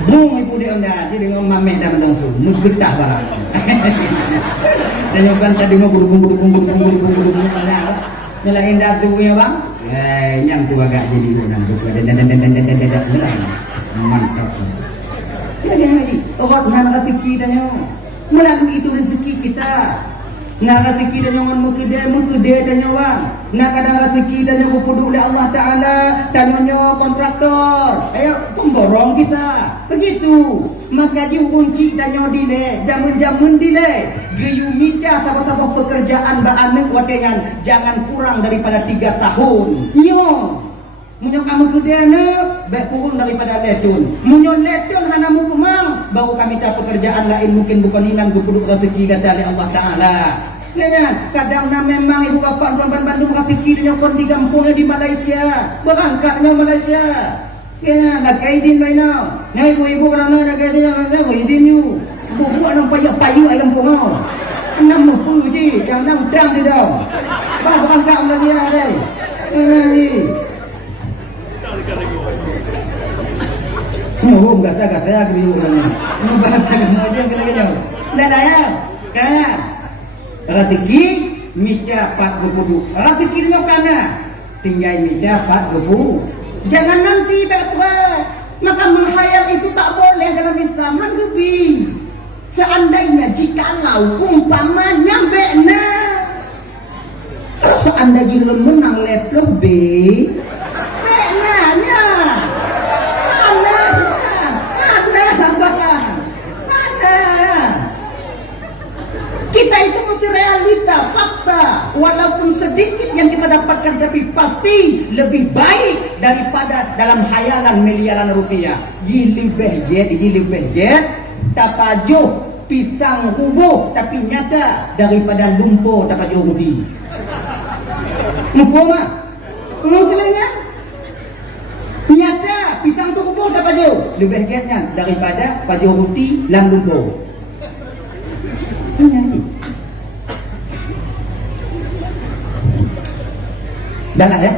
Bung ibu dia anda, jadi ngomong mameh dan langsung, menggetah barang. Dan nyokan tadi mau buru-buru nyalain datu ya bang. Yang tu agak jadi dan mantap. Jadi lagi, orang nak rezeki dan melalui itu rezeki kita. Nak rezeki dan yang mukede dan orang. Nak ada rezeki dan yang berpuduk oleh Allah Taala dan kontraktor. Ayo pemborong kita. Begitu. Maka dia kunci dan yang dile, jamun-jamun dile. Geyu minta sama-sama pekerjaan ba anak watengan jangan kurang daripada 3 tahun. Nyo. Munyo kamu kudena baik kurang daripada letun. Munyo letun hana mukumang baru kami tak pekerjaan lain mungkin bukan hilang kepuduk rezeki kata oleh Allah Taala. Ya, kadang memang ibu bapa tuan Bandung rezeki dia kon di kampungnya di Malaysia. Berangkatnya Malaysia. Ya, nak kaidin bainau. Nah ibu-ibu kerana nak kaidin nak kaidin you. Buat nang payu ayam pungau. Nam pu je, jangan dang di dah. Bah berangkat Malaysia dai. Ni. Oh, kata aku ni. Mau bahasa mau dia kena. Dah ya. Kan. Rezeki mija 40. Rezeki dia kana. Tinggal mija 40. Jangan nanti baik-baik. Maka menghayal itu tak boleh dalam Islam. Menggebi. Seandainya jikalau umpamanya benar. Seandainya lu menang level B. Benarnya. Kita itu mesti realita, fakta. Walaupun sedikit yang kita dapatkan, tapi pasti lebih baik daripada dalam hayalan miliaran rupiah. Jili behjet, tapajuh, pisang rubuh, tapi nyata daripada lumpur tapajuh rudi. Lumpur mah? Mungkinnya? Nyata pisang tu rubuh tapajuh. Lebih behjetnya daripada pajuh roti lam lumpur. Dah lah ya.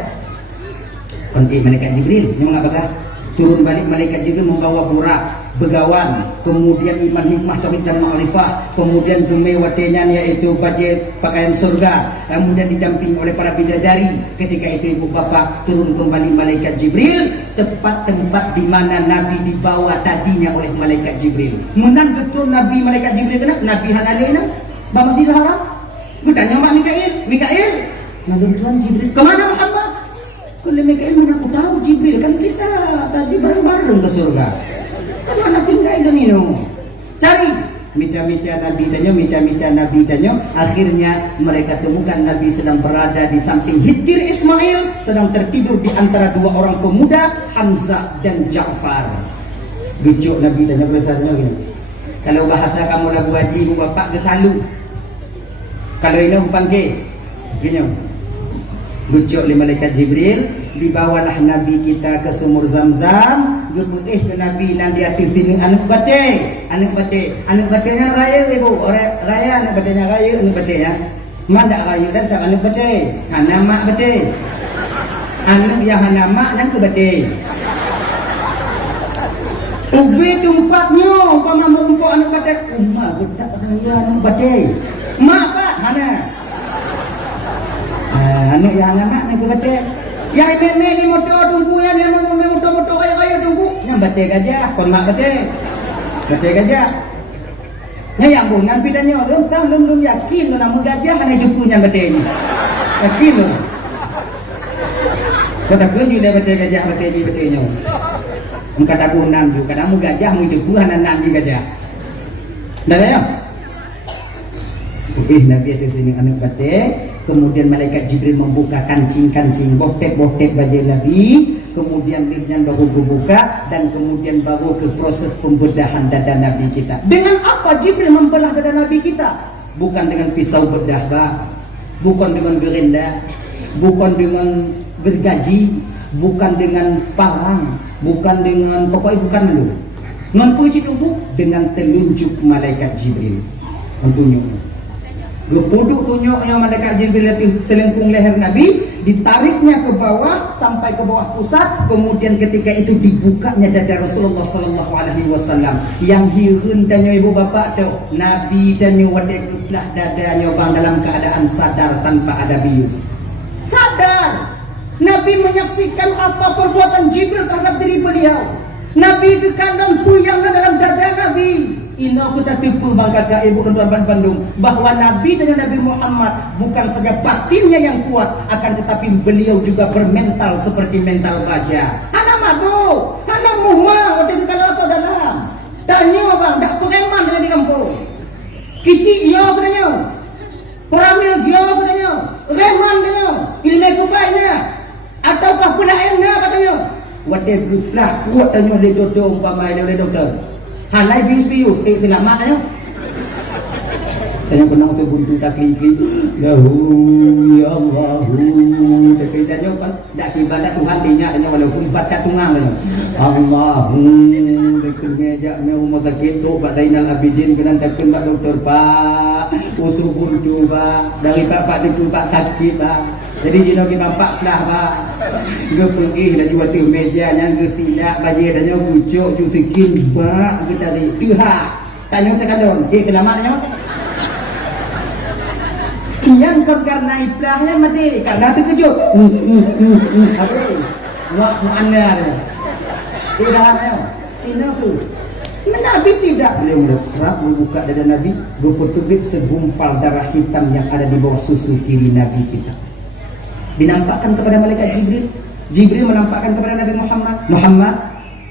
Nanti malaikat Jibril yang mengatakan turun balik malaikat Jibril membawa burak begawan, kemudian iman hikmah tauhid dan ma'rifah, kemudian dumai watenya yaitu baju pakaian surga, kemudian didampingi oleh para bidadari. Ketika itu ibu bapa turun kembali malaikat Jibril tepat tempat di mana Nabi dibawa tadinya oleh malaikat Jibril. Menang betul Nabi malaikat Jibril kena Nabi Hanalena ba Masjidil Haram. Bertanya Mak Mikail, lalu Tuhan Jibril kemana Muhammad? Kalau Mikail mana aku tahu Jibril kan kita tadi bareng-bareng ke surga. Kan anak tinggal ini no. Cari minta-minta Nabi tanya. Akhirnya mereka temukan Nabi sedang berada di samping Hijr Ismail, sedang tertidur di antara 2 orang pemuda, Hamzah dan Ja'far. Gejok Nabi tanya bersanya gini. Kalau bahasa kamu lagu haji ibu bapak ke salu. Kalau ini panggil gini. Gejok oleh malaikat Jibril, dibawalah Nabi kita ke sumur Zam-Zam. Putih ke Nabi di atas sini anak batenya raya ibu orang raya anak batenya raya anak batenya mana raya dan tak anak bateh nama bateh anak yang nama dan ke bateh ubi tempatnya umpama mumpuk anak bateh umma betak raya anak bateh mak pak mana anak yang nama anak ke bateh yang ini motor tunggu ya dia mau motor kaya tunggu yang bate gajah kon mak bate gajah nya yang bungan pidanya belum yakin lo namun gajah kan hidup punya bate ini yakin lo kata kerja le bate gajah bate nya engka tabunan juga kamu gajah mu hidup buah nanti gajah dah ya Nabi itu sini anak bate. Kemudian malaikat Jibril membuka kancing-kancing botek baju Nabi, kemudian linknya baru dibuka dan kemudian baru ke proses pembedahan dada Nabi kita. Dengan apa Jibril membelah dada Nabi kita? Bukan dengan pisau bedah, bukan dengan gerinda, bukan dengan gergaji, bukan dengan parang, bukan dengan pokoknya bukan dulu. Ngan puji tubuh dengan telunjuk malaikat Jibril. Tunjuk. Gepuduk tunjuknya malaikat Jibril itu selengkung leher Nabi, ditariknya ke bawah sampai ke bawah pusat, kemudian ketika itu dibukanya dada Rasulullah sallallahu alaihi wasallam. Yang hirun tanya ibu bapak tu, Nabi tanya wadeklah dadanya bang dalam keadaan sadar tanpa ada bius. Sadar. Nabi menyaksikan apa perbuatan Jibril terhadap diri beliau. Nabi ke kanan puyang dalam dada Nabi. Ina kita tipu bang kakak ibu dan tuan Bandung bahwa Nabi dan Nabi Muhammad bukan saja batinnya yang kuat, akan tetapi beliau juga bermental seperti mental baja. Anak mabuk, anak muhma, waktu itu kalau atau dalam. Tanya bang, tak pereman dengan di kampung. Kicik yo katanya, koramil yo katanya, reman katanya, ilmu kubainya, ataukah pula enak katanya. Wadah guplah kuat tanya oleh doktor umpama oleh doktor. Halai bius-bius, selamat ayo. Saya pernah tu buntu tak klik-klik. Ya Allah. Tapi tanya kan dak ibadat Tuhan dia tanya walaupun baca tungang tanya. Allahu dekat meja rumah sakit tu Pak Zainal Abidin kena takkan Pak doktor Pak. Usul buntu Pak. Dari Pak itu Pak sakit Pak. Jadi jino kita nampak lah Pak. Dia pergi dah jual tu meja yang tidak bagi tanya bucuk ju tikin Pak kita di Tuhan. Tanya ke kadon, selamat tanya. Yang kau karena ibrahnya mati karena terkejut. Habis, wak anda ni. Tidak ada. Ini tu. Nabi tidak beliau melekat membuka dada Nabi, berputubik segumpal darah hitam yang ada di bawah susu kiri Nabi kita. Dinampakkan kepada malaikat Jibril. Jibril menampakkan kepada Nabi Muhammad.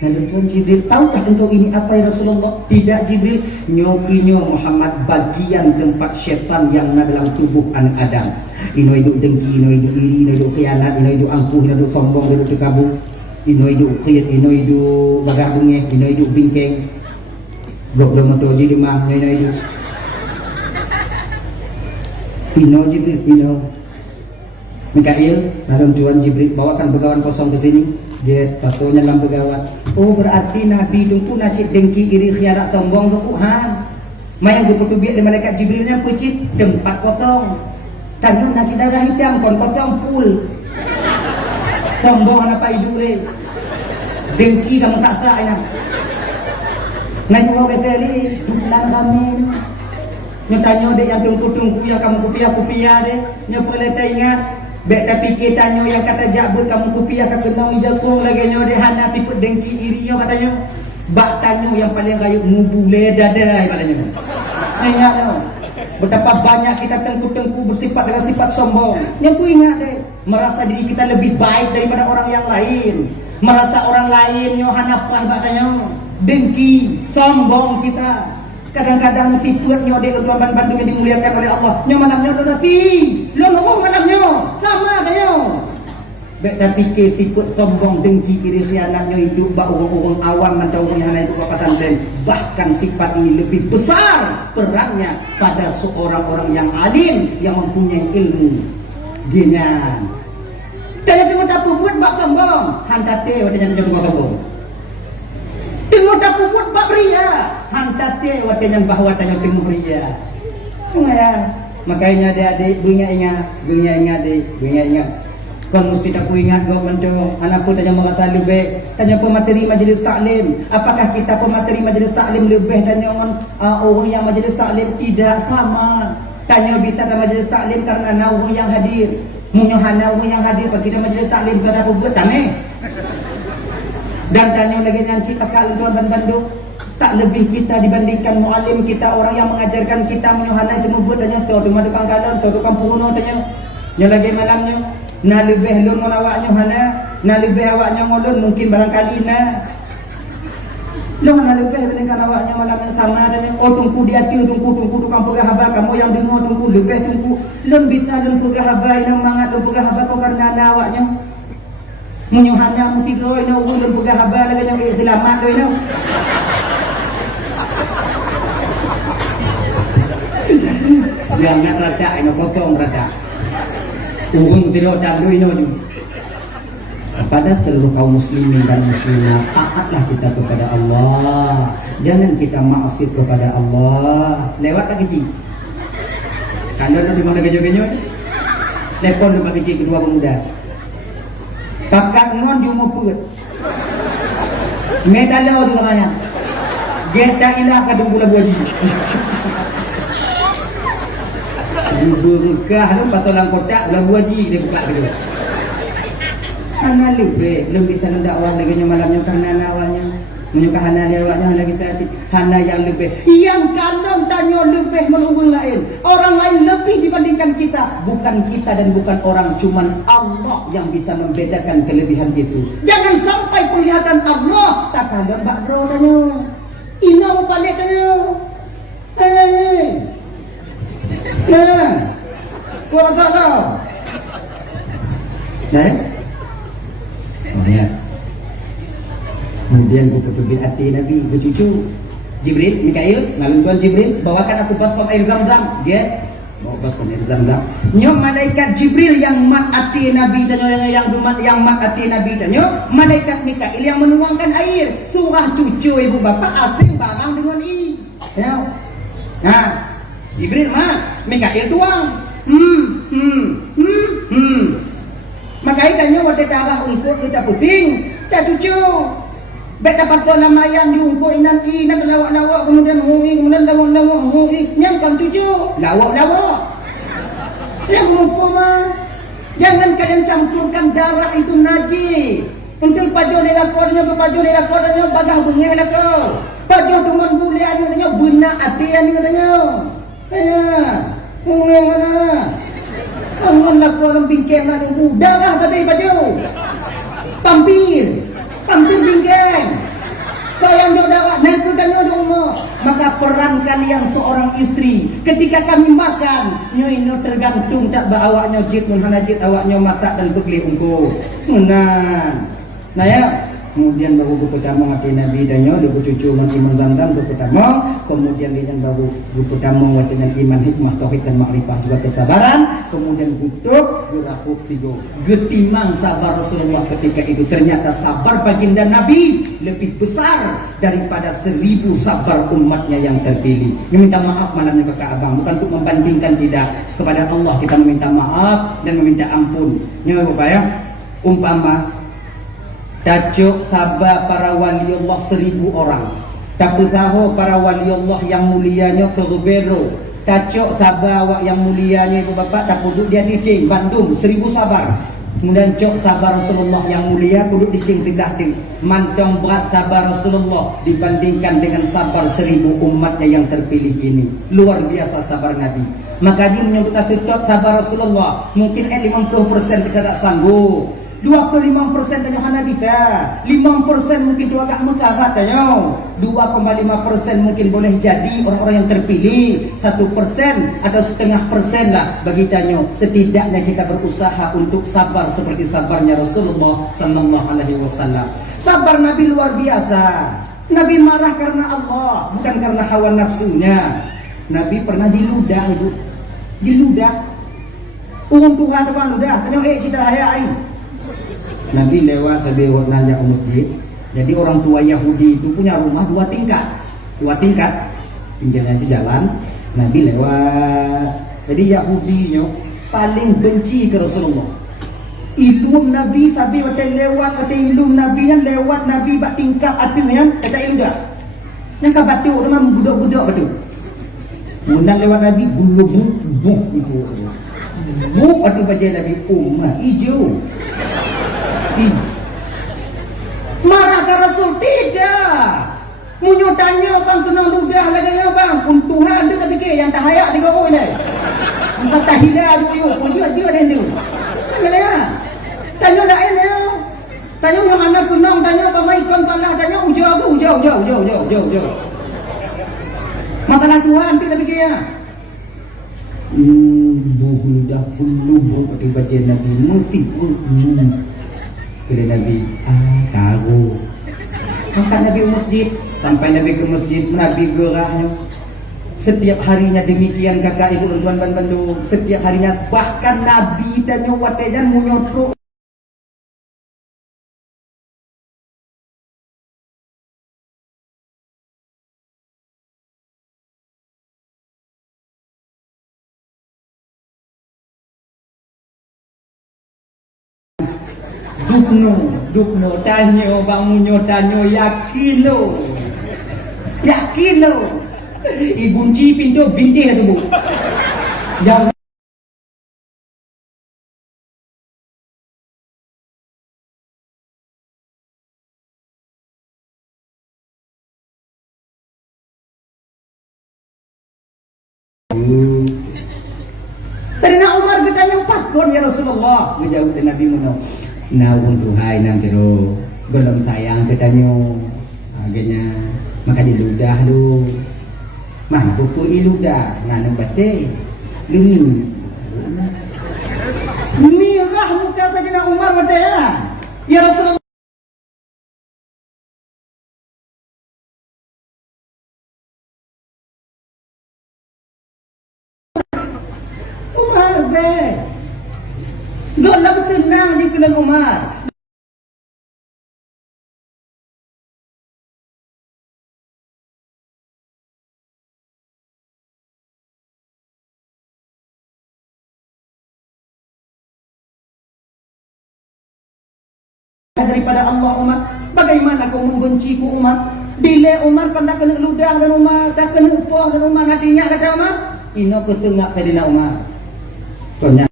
Lalu Tuhan Jibril, tahukah engkau ini apa ya Rasulullah? Tidak Jibril, nyokinya Muhammad bagian tempat syaitan yang ada dalam tubuh anak Adam. Ino hidup dengki, ino hidup iri, ino hidup khianat, ino hidup angkuh, ino hidup sombong, ino hidup kabur, ino hidup khiyat, ino hidup bagah bungeh, ino hidup bingkeng. Gok motor jadi mah, ino hidup. Ino Jibril, ino. Mikail, lalu Tuhan Jibril bawakan begawan kosong ke sini. Dia tatonya dalam begawan. Oh berarti Nabi dungku nacik dengki iri khianat sombong Tuhan. Mayang gupu biak di malaikat Jibrilnya pucit tempat kosong. Tanjung nacik darah hitam kon kosong full. Sombong anak pai dure. Dengki kamu tak sah ina. Ngai mau kata li dulang kami. Nyotanyo dek yang tungku-tungku yang kamu kupiah-kupiah dek. Nyopole tak ingat. Bek tapi kita nyo yang kata jabut kamu kupiah ka kenang ijakong lagi nyo de hana tipe dengki irinya katanya. Bak tanyo yang paling kayu ngubule dada katanya. Ingat no. Betapa banyak kita tengku-tengku bersifat dengan sifat sombong. Yang ku ingat deh, merasa diri kita lebih baik daripada orang yang lain. Merasa orang lain nyo hana pah katanya. Dengki, sombong kita. Kadang-kadang tipuat nyo dek tuan Bandung yang dimuliakan oleh Allah. Nyo manamnya donasi. Lo ngomong manamnya. Sama aja. Bek tapi ke tipuat sombong dengki iri khianat nyo hidup bak orang-orang awam mantau yang hanya itu pesantren. Bahkan sifat ini lebih besar perannya pada seorang orang yang alim yang mempunyai ilmu. Genyan. Tanya tengok dapur buat bak sombong. Hantate watanya tengok sombong. Tengok dapur buat bak beria. Hantate watanya bahwa tanya tengok beria. Ya. Makanya adik-adik bunga ingat dek. Kau mesti tak ingat kau mentok. Anakku tanya mengata lebih. Tanya pemateri majlis taklim. Apakah kita pemateri majlis taklim lebih tanya orang yang majlis taklim tidak sama. Tanya kita dalam majlis taklim karena orang yang hadir. Munyohana orang yang hadir bagi kita majlis taklim tu ada apa buat tameh. Dan tanya lagi nyanci pakal tuan dan Bandung. Tak lebih kita dibandingkan mualim kita, orang yang mengajarkan kita menyuhana cuma buat tanya tu rumah tukang kalam, tu tukang puno tanya. Nya lagi malamnya, na lebih lun awaknya hana, na lebih awaknya ngolon mungkin barangkali na. Lo na lebih dibandingkan awaknya malamnya sama tanya. Oh tungku di hati, tungku tukang pegah haba kamu yang dengar tungku lebih tungku. Lun bisa lun pegah haba ina mangat lun pegah haba kau karena ada awaknya. Menyuhana mesti kau ina lun pegah haba lagi yang selamat tu ina. Yang nak rata, ini kosong rata. Urung tidak dalu ini. kepada seluruh kaum muslimin dan muslimat, taatlah kita kepada Allah, jangan kita maksiat kepada Allah. Lewat tak kecil kandang di mana genyo-genyo telepon tempat kecil kedua pemuda pakat ngon jumo put medalo di tangannya geta ilah kadung bola buaji berkah tu patolang kotak bola buaji dia buka kedua. Karena lebih tanah dakwah lagi malamnya karena awalnya menyuka hana dia awalnya hana kita hana yang lebih yang kanan tanya lebih melubung lain orang lain lebih dibandingkan kita, bukan kita dan bukan orang, cuman Allah yang bisa membedakan kelebihan itu. Jangan sampai kelihatan Allah tak kalah bakro tanya ina balik tanya nah gua tak tahu ya. Kemudian buku bil hati Nabi bercucu Jibril, Mikail, ngalun tuan Jibril, bawakan aku baskom air zam-zam. Dia bawa baskom air zam-zam. Nyom malaikat Jibril yang mat hati Nabi dan yang mat hati Nabi dan nyom malaikat Mikail yang menuangkan air. Surah cucu ibu bapa asing barang dengan i. Ya. Nah, Jibril mat, Mikail tuang. Makanya tanya waktu darah ungkut kita puting, tak cucu. Beta patut lamayan di ungkut inan lawak-lawak kemudian ngui, kemudian lawak-lawak ngui. Yang kan cucu, lawak-lawak. Yang ngumpul mah. Jangan kalian campurkan darah itu najis. Untuk pajo lelakornya, pajo lelakornya bagang bengeng lekor. Pajo dengan bulian katanya benak atian katanya. Ngeng mana? Angon lah korang bingkeng lah nunggu darah tapi baju tampir bingkeng sayang jauh darah nanti tanya rumah. Maka peran kalian seorang istri ketika kami makan nyoino tergantung tak awaknya jit munhana jit awaknya mata dan begli ungku nah ya. Kemudian baru buku tamang hati Nabi danyo buku cucu mati menzamzam buku tamang. Kemudian dengan baru buku tamang dengan iman hikmah tauhid dan makrifah juga kesabaran. Kemudian butuh berlaku tiga getimang sabar Rasulullah ketika itu. Ternyata sabar baginda Nabi lebih besar daripada 1000 sabar umatnya yang terpilih. Meminta maaf malamnya ke Ka'bah bukan untuk membandingkan, tidak. Kepada Allah kita meminta maaf dan meminta ampun. Ini Bapak ya, umpama tajuk sabar para wali Allah 1000 orang. Tapi tahu para wali Allah yang mulianya ke Rubero. Tajuk sabar awak yang mulianya ibu bapak tak duduk dia di Bandung 1000 sabar. Kemudian cok sabar Rasulullah yang mulia duduk di tidak ting. Mantong berat sabar Rasulullah dibandingkan dengan sabar 1000 umatnya yang terpilih ini. Luar biasa sabar Nabi. Maka dia menyebut tutup sabar Rasulullah. Mungkin 50% kita tak sanggup. 25% tanya hana kita, 5% mungkin tu agak mengkarat tanya, 2,5% mungkin boleh jadi orang-orang yang terpilih, 1% atau 0,5% lah bagi tanya. Setidaknya kita berusaha untuk sabar seperti sabarnya Rasulullah Sallallahu Alaihi Wasallam. Sabar Nabi luar biasa. Nabi marah karena Allah, bukan karena hawa nafsunya. Nabi pernah diludah ibu, diludah. Tuhan ludah, tanya cita hayai. Nabi lewat tadi nanya ke masjid. Jadi orang tua Yahudi itu punya rumah 2 tingkat. 2 tingkat. Pinggirnya itu jalan. Nabi lewat. Jadi Yahudinya paling benci ke Rasulullah. Ilum Nabi tapi waktu lewat kata ilum Nabi yang lewat Nabi bak tingkat atasnya kata ilmu. Yang ka batu dia memang budak-budak batu. Mundang lewat Nabi bulu itu. Buk batu baca Nabi hijau. Marah ke Rasul tidak. Munyo tanya bang tunang ludah lagi bang. Untuhan tu tak fikir yang tak hayak 3 orang ni. Engkau tak hilang tu. Pujua dia tu. Tanya dia. Tanya lain dia. Tanya yang anak kunang tanya apa mai kon tanah tanya ujau. Masalah Tuhan tu tak fikir ya. Ludah puluh pakai baca Nabi mesti kira Nabi tahu. Maka Nabi masjid sampai Nabi ke masjid Nabi gerahnya setiap harinya demikian kakak ibu tuan Bandung setiap harinya bahkan Nabi dan nyawatejan munyotro Dukno tanyo bangunyo tanyo yakin lo igunci pintu binti itu bu yang Terina Umar bertanya takut ya Rasulullah menjawab Nabi Muno naun Tuhan nang kiro belum sayang katanya akhirnya maka diludah lu mana buku iludah nganu bate lumi mirah muka saja Umar bertanya ya Rasulullah Umar be Golam tenang di kulan Umar. Daripada Allah Umar, bagaimana kau membenci ku Umar? Bila Umar pernah kena ludah dan Umar dah kena upah dan Umar nantinya kata Umar, ino ketengah Saidina Umar. Soalnya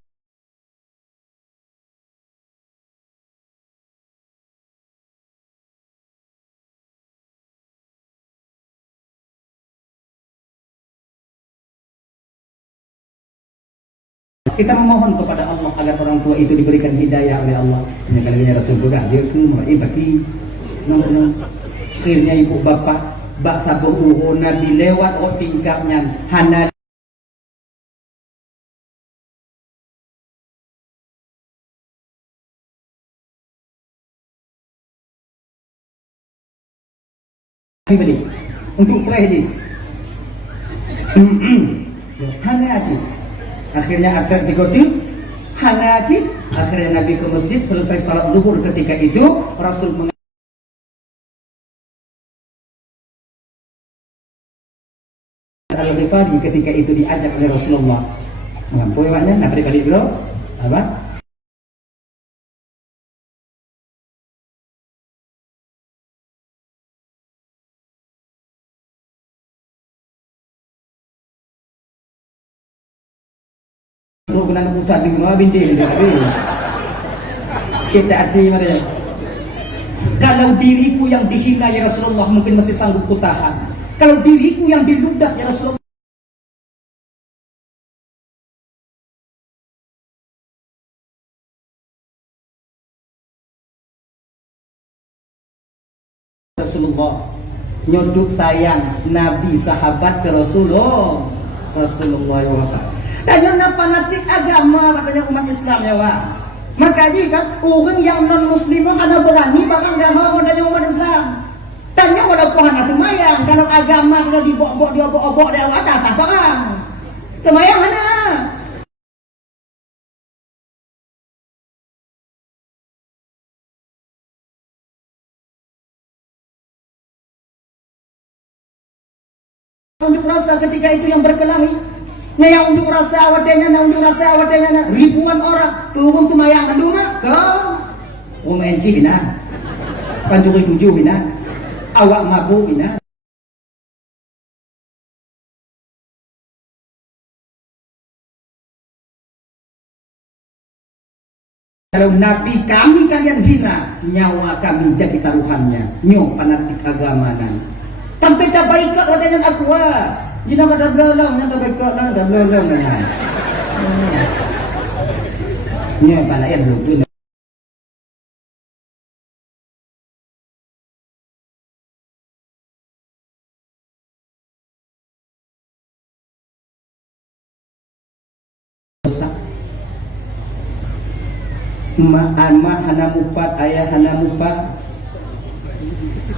kita memohon kepada Allah agar orang tua itu diberikan hidayah oleh Allah. Hanya kalinya Rasul juga dia tu bagi nomor akhirnya ibu bapa bak sabu Nabi lewat tingkapnya hana beli untuk predi hana aja akhirnya akad dikutip hana aja akhirnya Nabi ke masjid selesai salat zuhur ketika itu Rasul Al-Ghifari ketika itu diajak oleh Rasulullah mengampuni maknya nak balik bro apa Bukan putar di rumah binti kita artinya mana kalau diriku yang dihina ya Rasulullah mungkin masih sanggup kutahan kalau diriku yang diludah ya Rasulullah nyoduk sayang Nabi sahabat ke Rasulullah ya Bapak. Tanya napa fanatik agama katanya umat Islam ya Pak. Makanya kan orang yang non muslim karena berani bakal enggak mau dari umat Islam. Tanya walaupun hana semayang kalau agama kalau dibok-bok dia obok-obok dia ada tak barang. Semayang hana. Unjuk rasa ketika itu yang berkelahi. Yang unjuk rasa awatnya ribuan orang turun tumayang kedua ke enci bina pancuri tujuh bina awak mabu bina kalau Nabi kami kalian hina nyawa kami jadi taruhannya nyo fanatik agama sampai tak baik kau dengan aku jina kata belalong yang tak baik kau dah belalong dengan ni palayan belum tu mak hana mupat ayah hana mupat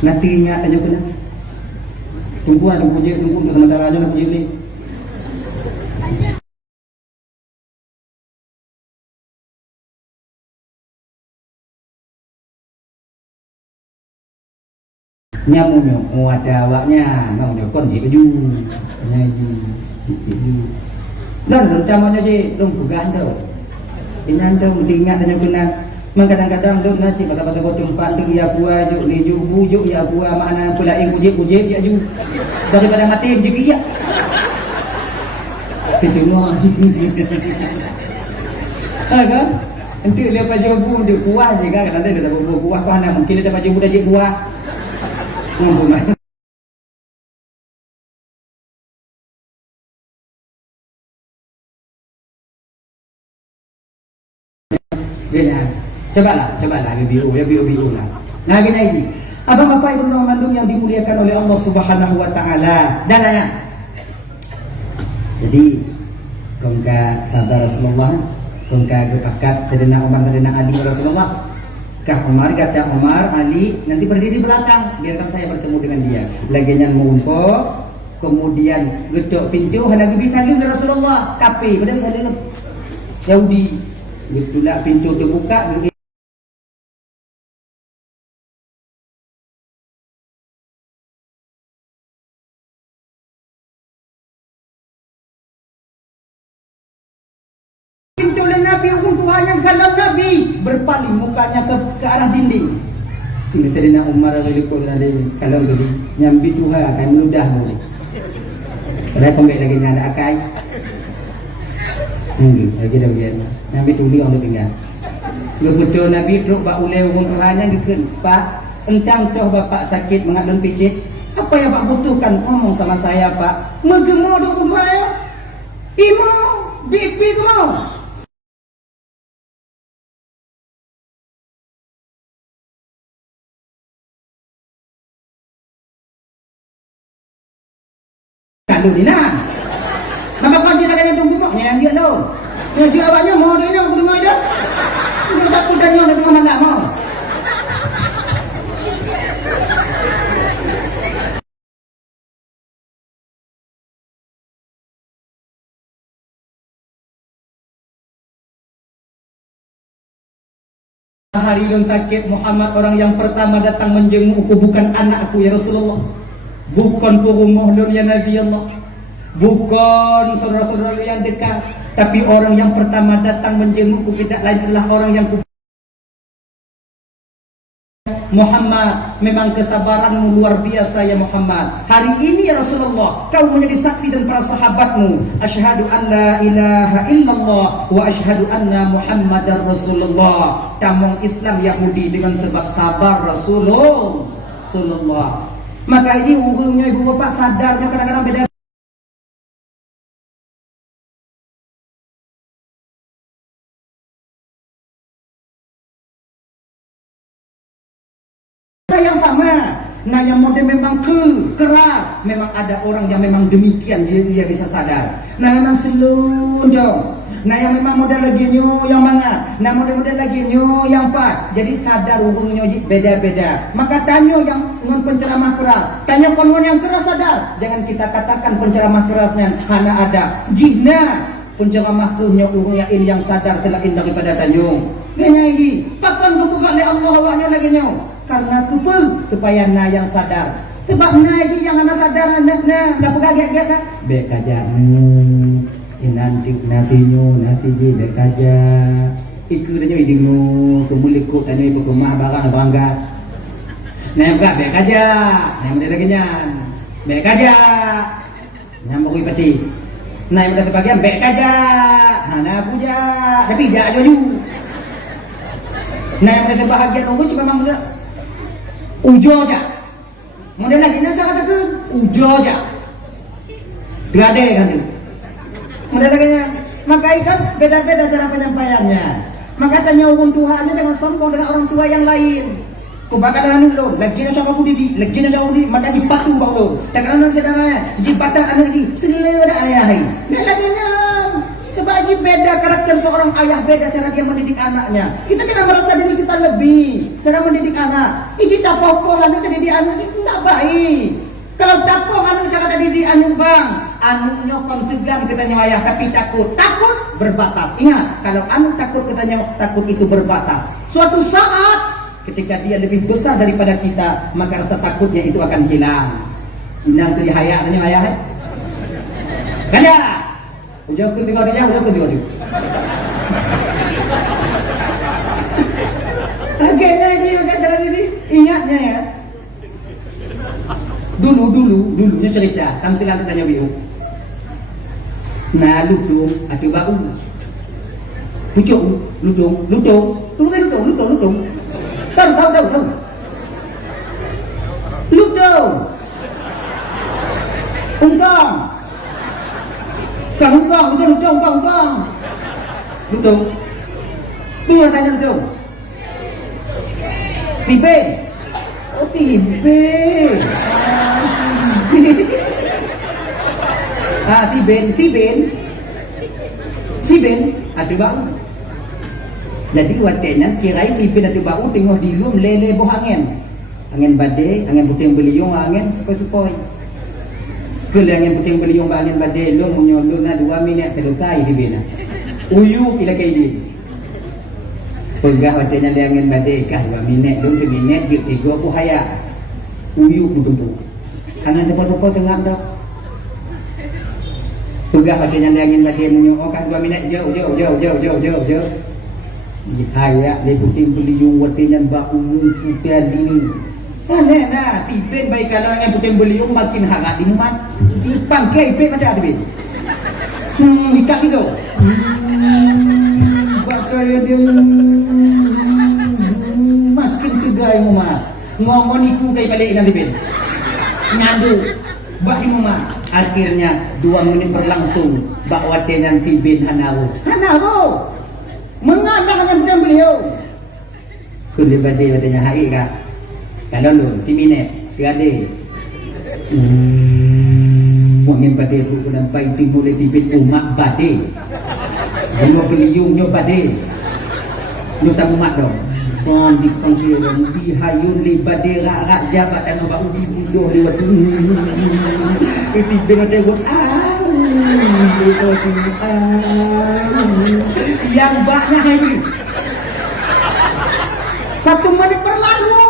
nantinya aja kena tunggu ke sementara aja nak puji ni nyamunyo ada awaknya mau dia kon je baju nyaji baju dan terutama je dong bukan tu inan tu mesti ingat tanya kena Kadang-kadang dok nasi kata-kata gotong pantuk ya gua juk leju bujuk ya gua mana pula ujib ya ju daripada mati rezeki ya. Ketemu. Kan? Nanti lepas jobu dia kuah je kan kadang-kadang dia tak buah mana mungkin dia dapat jobu dah je buah. Ngomong. Benar. Cobalah review lah. Nah gini lagi. Abang bapak ibu mandung yang dimuliakan oleh Allah Subhanahu wa taala. Dan jadi kongka kata Rasulullah, kongka kepakat tadena Umar tadena Ali Rasulullah. Kah Umar kata Umar Ali nanti berdiri belakang biarkan saya bertemu dengan dia. Lagi yang mengumpul kemudian getok pintu hendak pergi tadi Rasulullah. Tapi pada tadi Yahudi betulah pintu terbuka. Nabi hukum Tuhan yang kalau Nabi berpaling mukanya ke arah dinding. Ini tadi nak Umar Al-Liqul tadi kalau tadi nyambi Tuhan akan meludah boleh. Kalau kembali lagi nak ada akai. Lagi dah begini. Nyambi tuli orang tinggal. Betul Nabi teruk bak ulai hukum Tuhan yang dikun. Pak, entang toh bapak sakit mengadun picit. Apa yang pak butuhkan ngomong sama saya pak. Megemo dok Tuhan. Imo, bipi kemau. Kalau ni nak, nama kau cakap yang tunggu mak ni anjir lo. Ni dia awaknya mau dia nak dengar dia. Dia tak pun tanya dia dengar malam mau. Hari lontakit Muhammad orang yang pertama datang menjengukku bukan anakku ya Rasulullah. Bukan rumah ya Nabi Allah. Bukan saudara-saudara yang dekat. Tapi orang yang pertama datang menjengukku tidak lain adalah orang yang Muhammad, memang kesabaranmu luar biasa ya Muhammad. Hari ini ya Rasulullah, kau menjadi saksi dan para sahabatmu. Asyhadu an la ilaha illallah wa asyhadu anna Muhammadar Rasulullah. Tamong Islam Yahudi dengan sebab sabar Rasulullah. Maka ini umumnya ibu bapak sadarnya kadang-kadang beda. Yang sama, nah yang model memang keras, memang ada orang yang memang demikian dia bisa sadar. Nah memang selunjung. Nah yang memang model lagi nyo yang mana, nah model-model lagi nyo yang empat. Jadi kadar urungnya beda-beda. Maka tanya yang dengan penceramah keras, tanya kongon yang keras sadar. Jangan kita katakan penceramah kerasnya hanya ada. Jina penceramah tuhnya urungnya ini yang sadar telah daripada tanyung. Genai, kapan kebuka oleh Allah awaknya lagi nyo? Karena kepayahan yang sadar. Sebab naji yang anak sadar anaknya, dah pegagak kan? Baik aja. Nanti je baik aja. Iku tanya idingu, kemulikuk tanya ibu rumah barang bangga. Nah, baik aja. Yang ada lagi nyan. Baik aja. Nyambung ipati. Nah, yang ada sebagian baik aja. Hana puja, tapi jak aja. Nah, yang ada sebahagian orang cuma memang ujo aja. Model lagi nak cakap tu ujo aja. Berade kan tu. Model lagi nya. Maka ikan beda-beda cara penyampaiannya. Maka tanya orang tuanya jangan sombong dengan orang tua yang lain. Kau bakal anu lo, lagi nak cakap didik, lagi nak cakap didik, maka dipatu bau lo. Tak kena sedangnya, dipatah anak lagi, selera ayah hai. Nak lagi nya. Sebab beda karakter seorang ayah, beda cara dia mendidik anaknya. Kita jangan merasa diri kita lebih cara mendidik anak. Ini tak pokok anak didik anak itu tak baik. Kalau tak pokok anak cara didik anak bang, anaknya konsegan katanya ayah tapi takut berbatas. Ingat, kalau anak takut katanya takut itu berbatas. Suatu saat ketika dia lebih besar daripada kita, maka rasa takutnya itu akan hilang. Senang tu dihaya katanya ayah. Kaya. Udah aku tengok dia, udah aku tengok dia. Kagetnya ini pakai cara ini. Ingatnya ya. Dulunya cerita. Tamsilan tanya biu. Nah, lutung atau bau. Lutung. Tahu. Lutung. Ungkong. Bukan lutung. Lutung. Dua tanya lutung. Tipe. Oh, tipe. Tiben. Ada bau. Jadi watenya kirain tipen ada bau tengok di lum lele boh angin. Angin badai, angin puting beliung, angin sepoi-sepoi. Kalau angin puting beliung, angin badai, lum menyolong na 2 minit terlukai di bina. Uyu pila kayak ini. Pegah watenya di angin badai kah 2 minit, lum 3 minit, jik 3 buhaya. Uyu betul. Angin tepo-tepo tengah dah. Pegah watenya di angin badai menyolong kan 2 minit jauh. Dihaya le puting beliung watenya bau putih dini. Aneh nah, tipen baik kalau yang puting beliung makin hangat di rumah. Dipangkai ipe macam ada be. Ikat itu. Bakaya dia makin tegai rumah. Ngomong iku kai balik nanti be. Nyandu bak di rumah. Akhirnya 2 menit berlangsung bak watenya tipen hanaru. Mengalah dengan puting beliung. Kulit badai watenya hai kah? Kalau lu, 3 minit, tiada. Angin badai tu kena baik timur le tipit umat badai. Kalau beliung nyo badai. Nyo tak umat dong. Kon di panggil di hayun li badai rak jabatan bau di budoh lewat. Tipit ada buat yang banyak hari. 1 menit berlalu.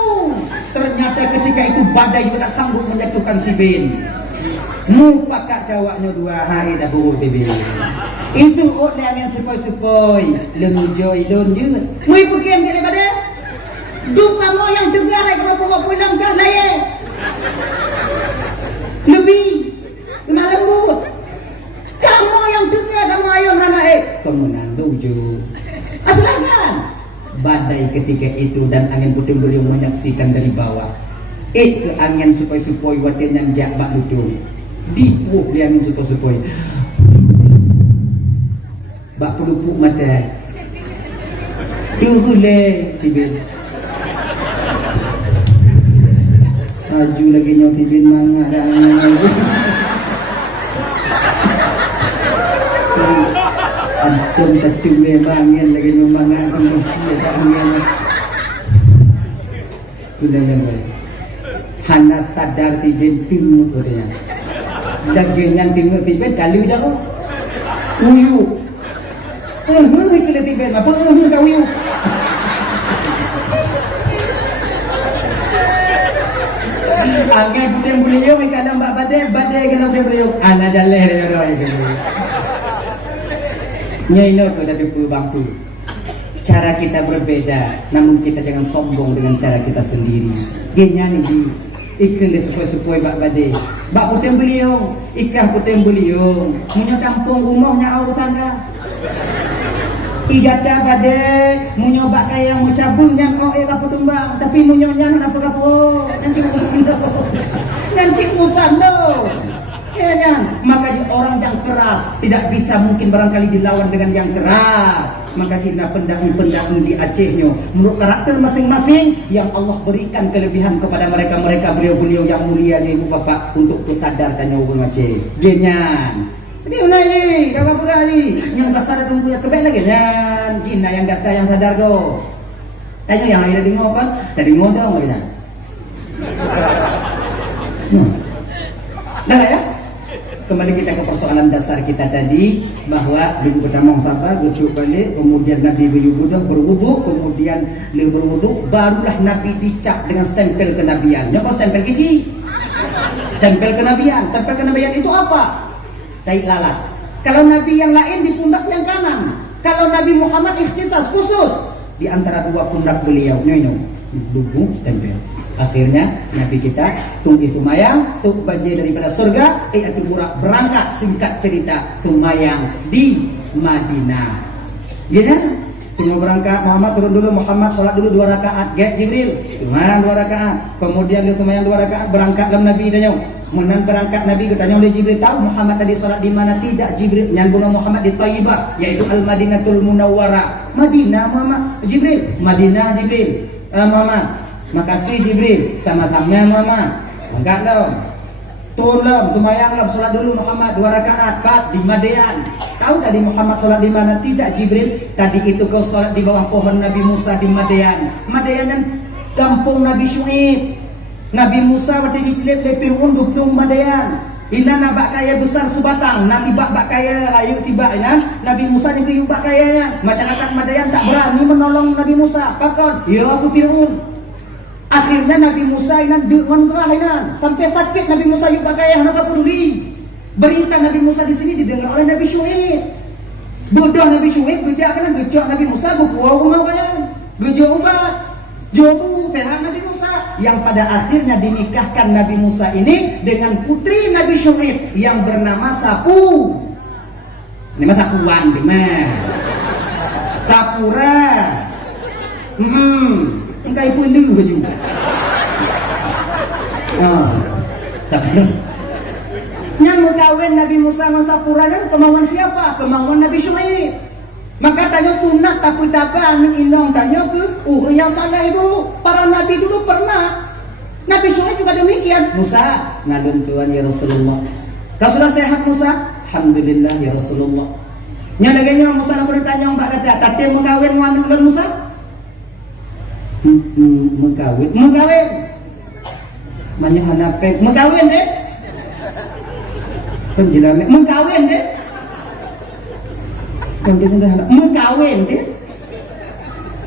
Ternyata ketika itu badai juga tak sanggup menjatuhkan si Ben. Mu pakak jawabnya 2 hari dah buruk si Ben. Itu orang yang sepoi-sepoi. Lengjoi lonje. Mu ibu kem dia badai. Duka mo yang tegar lagi kalau bawa pulang kan laya. Lebih kena lembut. Kamu yang tegar kamu ayo anak kamu nandu asalkan. Badai ketika itu dan angin puting beliung menyaksikan dari bawah. Ke angin supoi-supoi waten yang jabak lucu. Dipuh di angin supoi-supoi. Bak pelupuk mata. Tuhule tibin. Aju lagi nyaw tibin manga ada angin. Antum tetu memangin lagi memangin angin. Sudah yang hana tadar tibin tinggu katanya. Jagengan tinggu tibin kali dah. Uyu. Itu le tibin apa kau uyu. Angin puting beliung kalau mbak badai kalau puting beliung ana jaleh dia doa itu. Nyaino tu dari bangku. Cara kita berbeda, namun kita jangan sombong dengan cara kita sendiri. Genya ni ikhlas sepoi-sepoi bak badai. Bak puting beliung, ikan puting beliung. Munyo kampung rumahnya au tangga. Igata badai, munyo bak kaya mu cabung yang kau era tumbang, tapi munyo nya nak apa-apa. Nanti mutan lo. Ya kan? Maka orang yang keras tidak bisa mungkin barangkali dilawan dengan yang keras. Maka jika pendaki-pendaki di Acehnya menurut karakter masing-masing yang Allah berikan kelebihan kepada mereka beliau-beliau yang mulia ni ibu bapa untuk tutadar tanya orang Aceh. Genyan. Jadi ulai, kakak berani yang tak sadar tunggu ya terbaik lagi nyan. Cina yang kata yang sadar go. Tanya yang ada dengar kan? Tadi ngodong lagi nyan. Dah ya? Kembali kita ke persoalan dasar kita tadi bahwa minggu pertama sahabat gosok balik, kemudian Nabi berwudu, kemudian beliau berwudu, barulah Nabi dicap dengan stempel kenabian. Apa stempel kecil? Stempel kenabian. Stempel kenabian itu apa? Tai lalat. Kalau Nabi yang lain di pundak yang kanan. Kalau Nabi Muhammad ikhtisas khusus di antara dua pundak beliau. Nyonya, duduk tempel. Akhirnya Nabi kita tung isumayang, tung baje daripada surga, ati burak berangkat, singkat cerita tumayang di Madinah. Ya, tinggal berangkat Muhammad turun dulu, Muhammad sholat dulu 2 rakaat, get Jibril, tumayang 2 rakaat, kemudian dia tumayang 2 rakaat, berangkat dalam Nabi tanya, menan berangkat Nabi bertanya oleh Jibril, tahu Muhammad tadi sholat di mana? Tidak. Jibril nyambung Muhammad di Thayyibah, yaitu Al-Madinatul Munawwarah. Madinah Muhammad, Jibril, Madinah Jibril, Muhammad. Makasih Jibril, sama-sama Muhammad. Berangkatlah, turunlah, tumayanglah, sholat dulu Muhammad 2 rakaat, kat di Madian. Tahu tadi Muhammad sholat di mana? Tidak Jibril, tadi itu kau sholat di bawah pohon Nabi Musa di Madian. Madian kan kampung Nabi Syuaib. Nabi Musa waktu dikilip oleh Fir'aun gubnung Madian. Ina nabak kaya besar sebatang, nak tiba bak kaya rayu tiba ina. Nabi Musa dikilip bak kaya. Masyarakat Madian tak berani menolong Nabi Musa. Pakon, ya aku Fir'aun. Akhirnya Nabi Musa inan dengan gerah inan sampai sakit Nabi Musa yuk pakai hendak peduli. Berita Nabi Musa di sini didengar oleh Nabi Syuaib. Bodoh Nabi Syuaib gejak kan gejak Nabi Musa buku rumah kaya. Gejak umat. Jomu sehat Nabi Musa yang pada akhirnya dinikahkan Nabi Musa ini dengan putri Nabi Syuaib yang bernama Sapu. Ini mah Sapuan dimana? Sapura. Engkai pun lu baju. Tapi yang mau kawin Nabi Musa sama Sapura kan kemauan siapa? Kemauan Nabi Syuaib. Maka tanya sunat tapi dapat inong tanya ke yang salah ibu. Para nabi dulu pernah. Nabi Syuaib juga demikian. Musa, nalun Tuhan ya Rasulullah. Kau sudah sehat Musa? Alhamdulillah ya Rasulullah. Yang lagi Musa nak bertanya mbak kata, tadi mau kawin dengan anak Musa? Mengkawin banyak anak mengkawin deh kan jelasnya mengkawin deh kan dia sudah mengkawin deh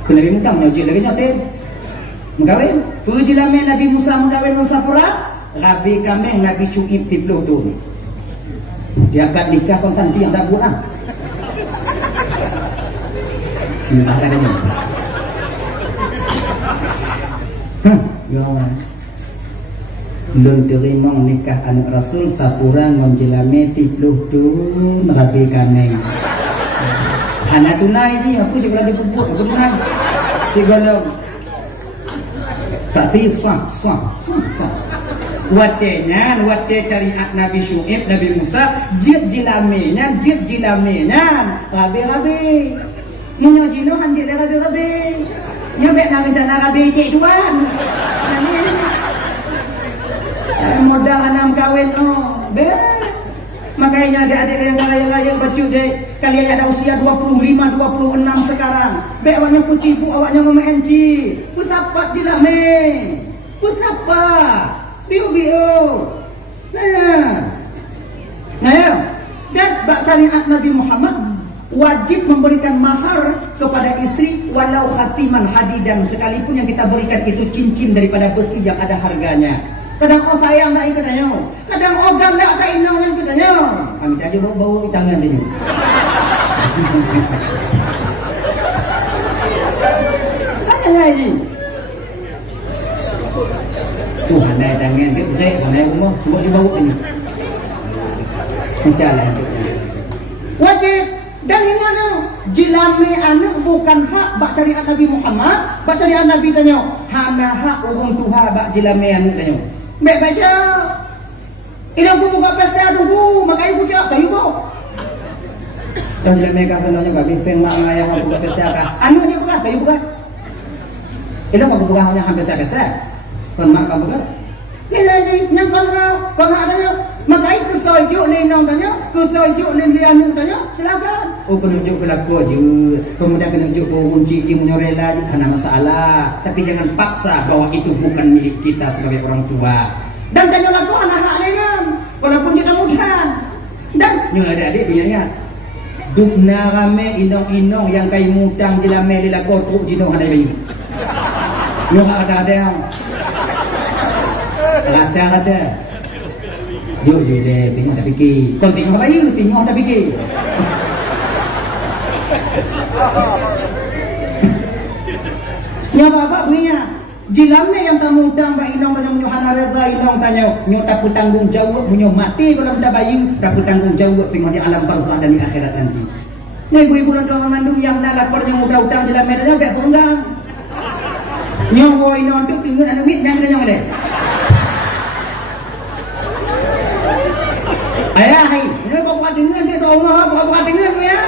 kenapa mengkawin nyojik lagi nyotin mengkawin tu jelasnya Nabi Musa mengkawin dengan Sapura Rabi kami Nabi Syuaib tibluh tu dia akan nikah kontan tiang dah buang ini katanya ya belum terima nikah anak Rasul Sapura menjelame tibluh tu Rabi kami anak tunai je aku juga dipupuk aku tunai segala tapi sah watenya wate syariat Nabi Syuaib Nabi Musa jid jilamenya rabi menyajino hanjir rabi nyobek nak rencana rabi cik tuan modal anak kawin makanya adik-adik yang raya-raya baju deh kalian ada usia 25, 26 sekarang awaknya putipu awaknya memenci putapat dilame putapat biu nah dan bak syariat Nabi Muhammad wajib memberikan mahar kepada istri walau khatiman hadidan sekalipun yang kita berikan itu cincin daripada besi yang ada harganya. Kadang sayang nak ikatnya, kadang ganda tak inang yang ikatnya. Kami tadi bau di tangan dia. Tanya lagi. Tuhan dah tangan dia betul, mana rumah cuba dibawa ini. Entahlah wajib. Dan ini jilame anak bukan hak bak syariat Nabi Muhammad, bak syariat Nabi tanya, hana hak orang tuha bak jilame anak tanya. Baik baca. Ini aku buka pesta dulu, makanya aku cakap kayu kau. Dan jilame kah kenanya kah bimbing mak ayah aku buka pesta kah? Anu aja buka kayu buka. Ini aku buka hanya hampir pesta. Kon mak kau buka. Ini yang kau adanya. Maka itu setuju lenong tanya, setuju lenong tanya, silakan. Oh kena tunjuk berlaku aja, kemudian kena tunjuk kunci menyorela je, karena masalah. Tapi jangan paksa bahwa itu bukan milik kita sebagai orang tua. Dan tanya laku anak hak lenong, walaupun kita mudah. Dan nyonya adik-adik dia ingat, dukna rame inong-inong yang kai mutang jelame lila kotruk jinong ada bayi. Nyonya ada. Yuk deh, tengok tak fikir. Kau tengok apa you? Tengok tak fikir. Nya bapak punya jilamnya yang tamu utang ba inong tanya munyo hana reda inong tanya nyo tak tanggung jawab munyo mati kalau minta bayu tak tanggung jawab tengok di alam barzah dan di akhirat nanti. Nah ibu-ibu nonton mandung yang nak lapor yang udah utang jilam medanya bek penggang. Nyo wo inong tu tinggal anak mit yang tanya boleh. Ayah hai, ini kau buat dengar dia tahu mah, kau buat dengar ya.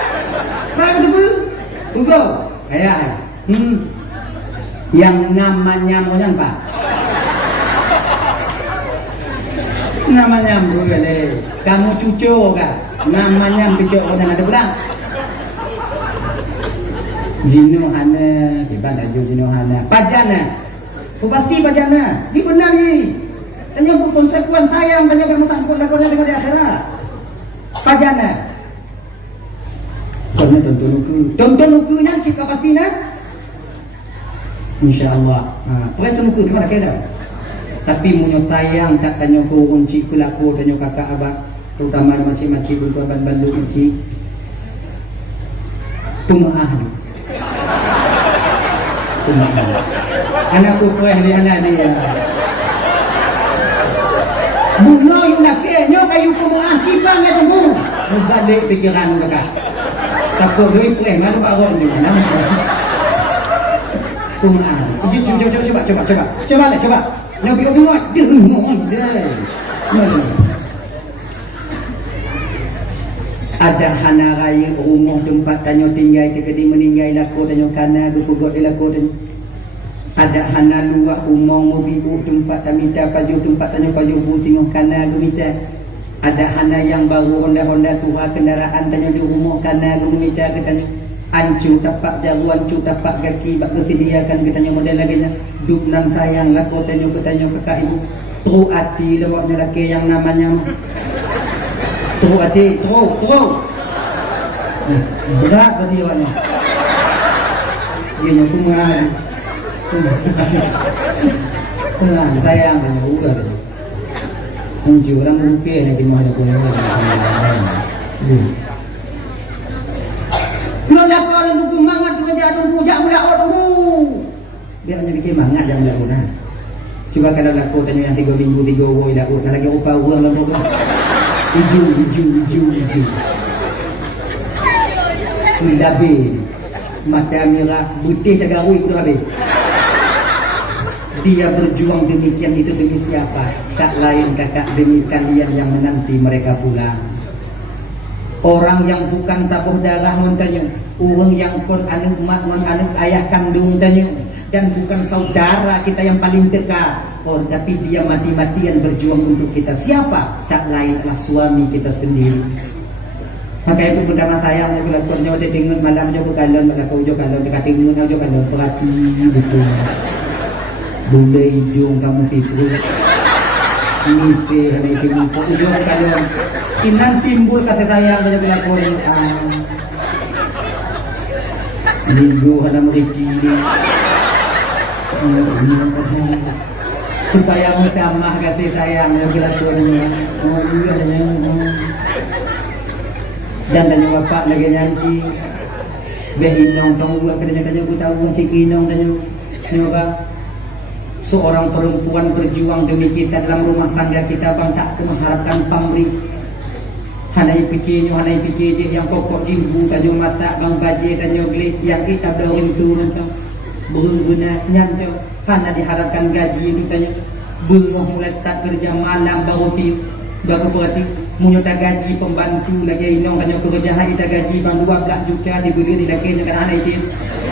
Baik tu buku. Ayah hai. Yang namanya moyan pak. Namanya boleh. Kamu cucu kan? Namanya cucu kau jangan ada pulang. Jino hana, kita dah jauh jino hana. Pajana, kau pasti pajana. Ji benar ni. Tanya bu konsekuen sayang, tanya kamu sangkut lakukan dengan di akhirat. Pajana. Karena tonton nukunya jika pasti nak. InsyaAllah. Pernah temu ke mana kena? Tapi munyo tayang tak tanya ko kunci kulaku tanya kakak abang, terutama macam-macam buku ban-bandu kunci. Tumahan. Anakku pernah lihat dia. Buno yung laki, nyo kayo kumuha, kipang na tunggu. Magbalik pikiran kakak. Takut duit pernah, masuk awak ni. Tuhan, coba. Nabi Muhammad dia ngomong dia. Ada hana raya rumah tempat tanya tinggal cekedi meninggal laku tanya kana gugugot di laku tanya. Ada hana luak rumah mobil tempat tamita paju tempat tanya paju bu tengok kana gemita. Ada hana yang baru Honda tua kendaraan tanya di rumah kana gemita katanya. Ancu tapak jaru, ancu tapak kaki, bak kesediakan katanya model lagi nya. Duk nan sayang laku tanya kakak ibu. Tru hati lewatnya laki yang namanya. Tru hati, tru. Berat berarti awaknya. Dia nyaku mengalir. Tenang, sayang udah. Ancu orang mungkin lagi mau ada kuliah. Lo nak orang buku mangat tu kerja tu jak mula orang tu. Biar dia bikin mangat jangan mula orang. Cuba kalau laku tanya yang 3 minggu 3 woi dah nak lagi upah orang lalu tu. Hijau. Dabe. Mata merah putih tagarui pun habis. Dia berjuang demikian itu demi siapa? Tak lain kakak demi kalian yang menanti mereka pulang. Orang yang bukan tabuh darah tanya, orang yang pun anak mak anak ayah kandung tanya, dan bukan saudara kita yang paling dekat. Oh, tapi dia mati-matian berjuang untuk kita. Siapa? Tak lain adalah suami kita sendiri. Maka itu benda saya yang lakukannya dia tengok malam jo kalon kau jo kalon dekat tengok jo kalon perhati betul. Bule hidung kamu tipu. Mimpi hari ini jo kalon. Inang timbul kata sayang dari pelakon minggu ada meriki supaya mutamah kata sayang dari pelakonnya dan tanya bapak lagi nyanyi behinong tahu katanya aku tahu cikinong tanya seorang perempuan berjuang demi kita dalam rumah tangga kita bang tak mengharapkan pamrih. Hanai fikir je yang pokok ibu tanyo mata bang baje tanyo glit yang kita dorong tu nonton berguna nyanto hana diharapkan gaji itu tanyo belum mulai start kerja malam baru berarti munyota gaji pembantu lagi inong tanyo kerja hari kita gaji bang 12 juta dibeli di lagi dengan hanai itu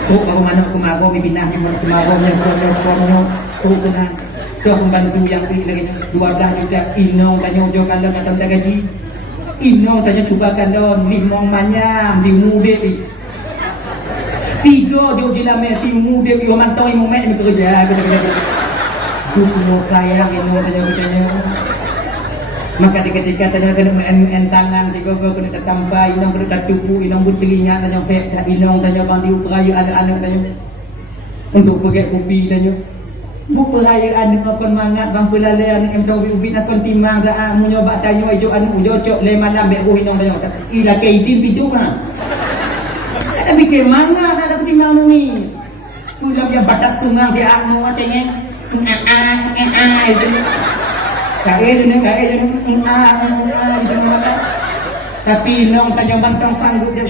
kok baru mana kemago bibinah di mana kemago yang promo kena ke pembantu yang lagi 12 juta inong tanyo jo kalau kata gaji Inong tanya cuba kandon limong manyam di mude ni. 3 jo jilame di mude yo mantoi momen ni kerja kata-kata. Dukuno sayang inong tanya. Maka ketika tanya kena tangan 3 go kena tambah inong kena tupu inong butelinga tanya pek inong tanya bang diuperayu anak-anak tanya. Untuk pergi kopi tanya. Mu perayaan dengan pemangat bang pelalayan em tahu ubin akan timang dah mu nyoba tanya jo anu jocok le malam be inong tanya ila kaitin pitu kan ada fikir mana ada timang ni Pulang yang badak tunggang dia anu macamnya. Itu. Kae itu mata. Tapi nong tanya bantang sanggup dia.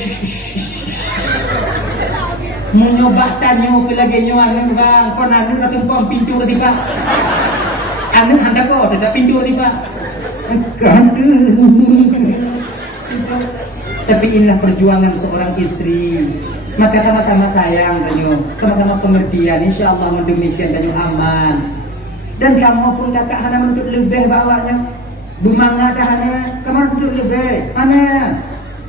Menyoba tanyo ke lagi nyo anu bang, kon anu ka tumpang pintu di pak. Anu handa ko tidak pintu di pak. Tapi inilah perjuangan seorang istri. Maka sama-sama sayang tanyo, sama-sama pengertian. Insya Allah demikian tanyo aman. Dan kamu pun kakak hana menuntut lebih bawahnya. Bumanga dah hana, kamu menuntut lebih. Hana,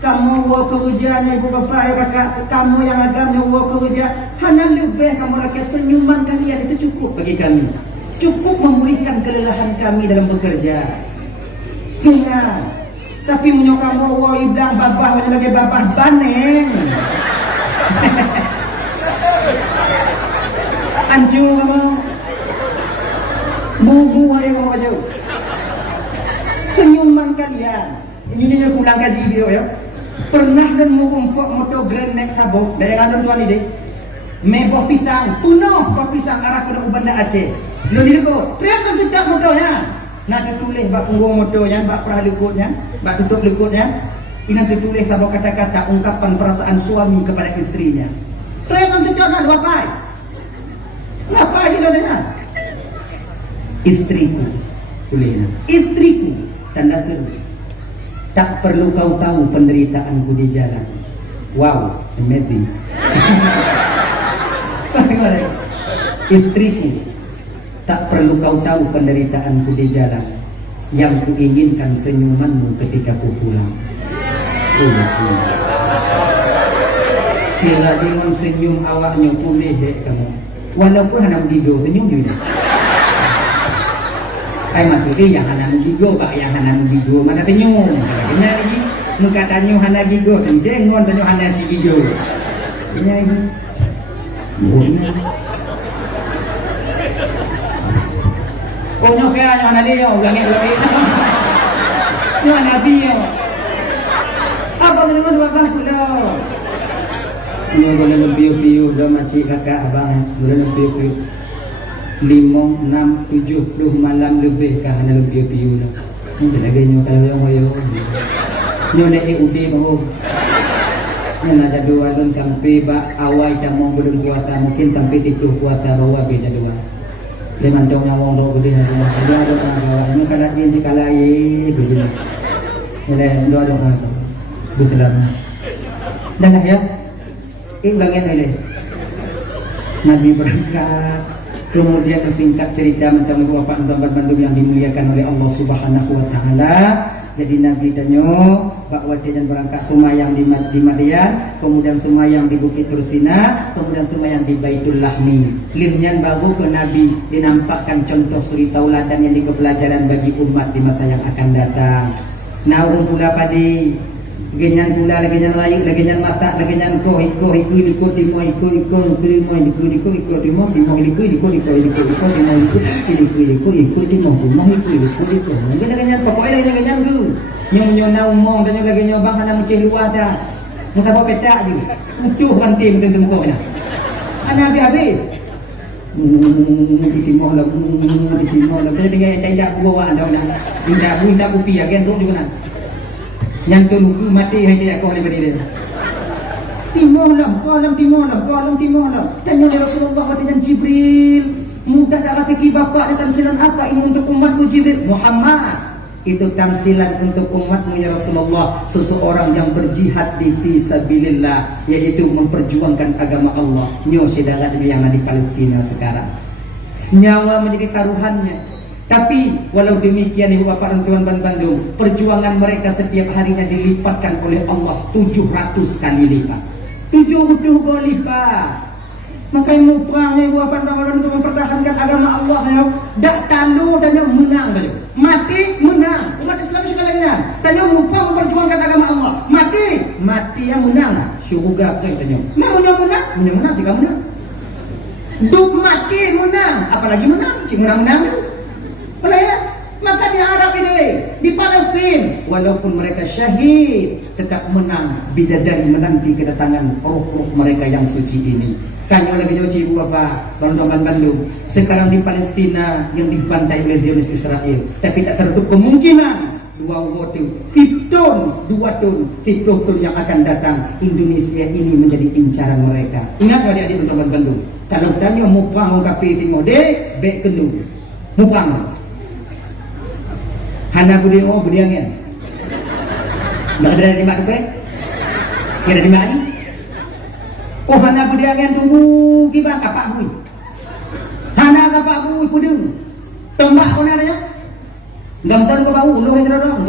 kamu wa kerjanya ibu bapa ya kakak, kamu yang agamnya wa kerja. Hana lebih kamu laki senyuman kalian itu cukup bagi kami. Cukup memulihkan kelelahan kami dalam bekerja. Ingat, tapi menyo kamu wa iblang babah lagi babah baneng. Anju kamu. Bubu aja kamu kacau. Senyuman kalian. Ini pulang gaji dia ya. Pernah dan mengumpuk motor Grand Max sabuk dari ngandung tuan ini. Meboh pisang, punuh boh pisang arah ke Ubanda Aceh. Lo ni ko, teriak kan tidak motornya. Nak ditulis bak punggung motornya, bak perah likutnya, bak tutup likutnya. Ini ditulis sabuk kata-kata ungkapan perasaan suami kepada istrinya. Teriak kan tidak nak apa? Ngapa aja lo dengar? Istriku, istriku, tanda seru. Tak perlu kau tahu penderitaanku di jalan. Wow, amazing. Istriku, tak perlu kau tahu penderitaanku di jalan. Yang kuinginkan senyumanmu ketika ku pulang. Kira dengan senyum awaknya pulih dek kamu. Walaupun hanya begitu senyum juga. Maksudnya yang hana gigo pak yang hana gigo mana senyum kena lagi muka tanyo hana gigo dengon tanyo hana si gigo kena lagi buhnya konyo kaya yang hana dia ulangnya yang hana dia apa dengan bapak sudah ini boleh lebih dah macam kakak abang boleh lebih 5, 6, 7 malam lebih kah hana lebih piu lah. Ini lagi nyo kalau yang ayo. Nyo nak EUD mahu. Nyo ada dua dan sampai ba awal tamong belum puasa mungkin sampai 3 puasa rawa beda dua. Leman dong yang wong do gede na. Dua do ka. Nyo kala din si kala ye gede. Ele dua do ka. Betul. Dan ya. Ulangan oleh Nabi berangkat. Kemudian singkat cerita tentang Bapak Tuan Bandung yang dimuliakan oleh Allah Subhanahu wa taala. Jadi Nabi danyo bakwati dan berangkat sumayang di Madian, kemudian sumayang di Bukit Tursina, kemudian sumayang di Baitul Lahmi. Limnyan baru ke Nabi dinampakkan contoh suri tauladan yang jadi pelajaran bagi umat di masa yang akan datang. Nah, urung pula padi genyan pula lagi genyan layu lagi genyan mata lagi genyan ko iko liko timo iko timo timo lagi genyan pokoknya lagi genyan ku nyo na umong dan lagi nyo bang hana muncul luar dah muka bawa petak je utuh banting tentu ko na ana habis ditimo lah jadi tidak bawa anda tidak kopi agen ro juga na yang tunggu mati hanya aku oleh berdiri. Timolam. Tanya oleh Rasulullah dengan Jibril. Mudah tak kata bapak ada tamsilan apa ini untuk umatmu Jibril? Muhammad. Itu tamsilan untuk umatmu ya Rasulullah. Seseorang yang berjihad di fisabilillah, yaitu memperjuangkan agama Allah. Nyo sedangkan yang ada di Palestina sekarang. Nyawa menjadi taruhannya. Tapi walau demikian ibu bapak dan tuan Bandung, perjuangan mereka setiap harinya dilipatkan oleh Allah 700 kali lipat. 700 kali lipat. Makanya mau perang ibu bapak dan tuan untuk mempertahankan agama Allah ya. Dak talu dan menang saja. Mati menang. Umat Islam segalanya. Tanya mau perang memperjuangkan agama Allah. Mati yang menang. Syurga ke tanya. Menang jika menang. Duk mati menang, apalagi menang. Cik menang. Maka di Arab ini, di Palestina, walaupun mereka syahid, tetap menang bidadari menanti kedatangan roh-roh mereka yang suci ini. Kanyo lagi jauh ibu bapak, teman-teman Bandung. Sekarang di Palestina yang dibantai oleh Zionis Israel, tapi tak tertutup kemungkinan 2 ton yang akan datang Indonesia ini menjadi incaran mereka. Ingat adik-adik teman-teman Bandung, kalau tanya mupang kapi tengok dek bek kendung mupang hana budi angin nggak ada di mak dek kira di mak ni oh hana budi angin tunggu kiba kapak bui hana kapak bui pudung tembak kau nanya nggak betul kau bau ulu ni dong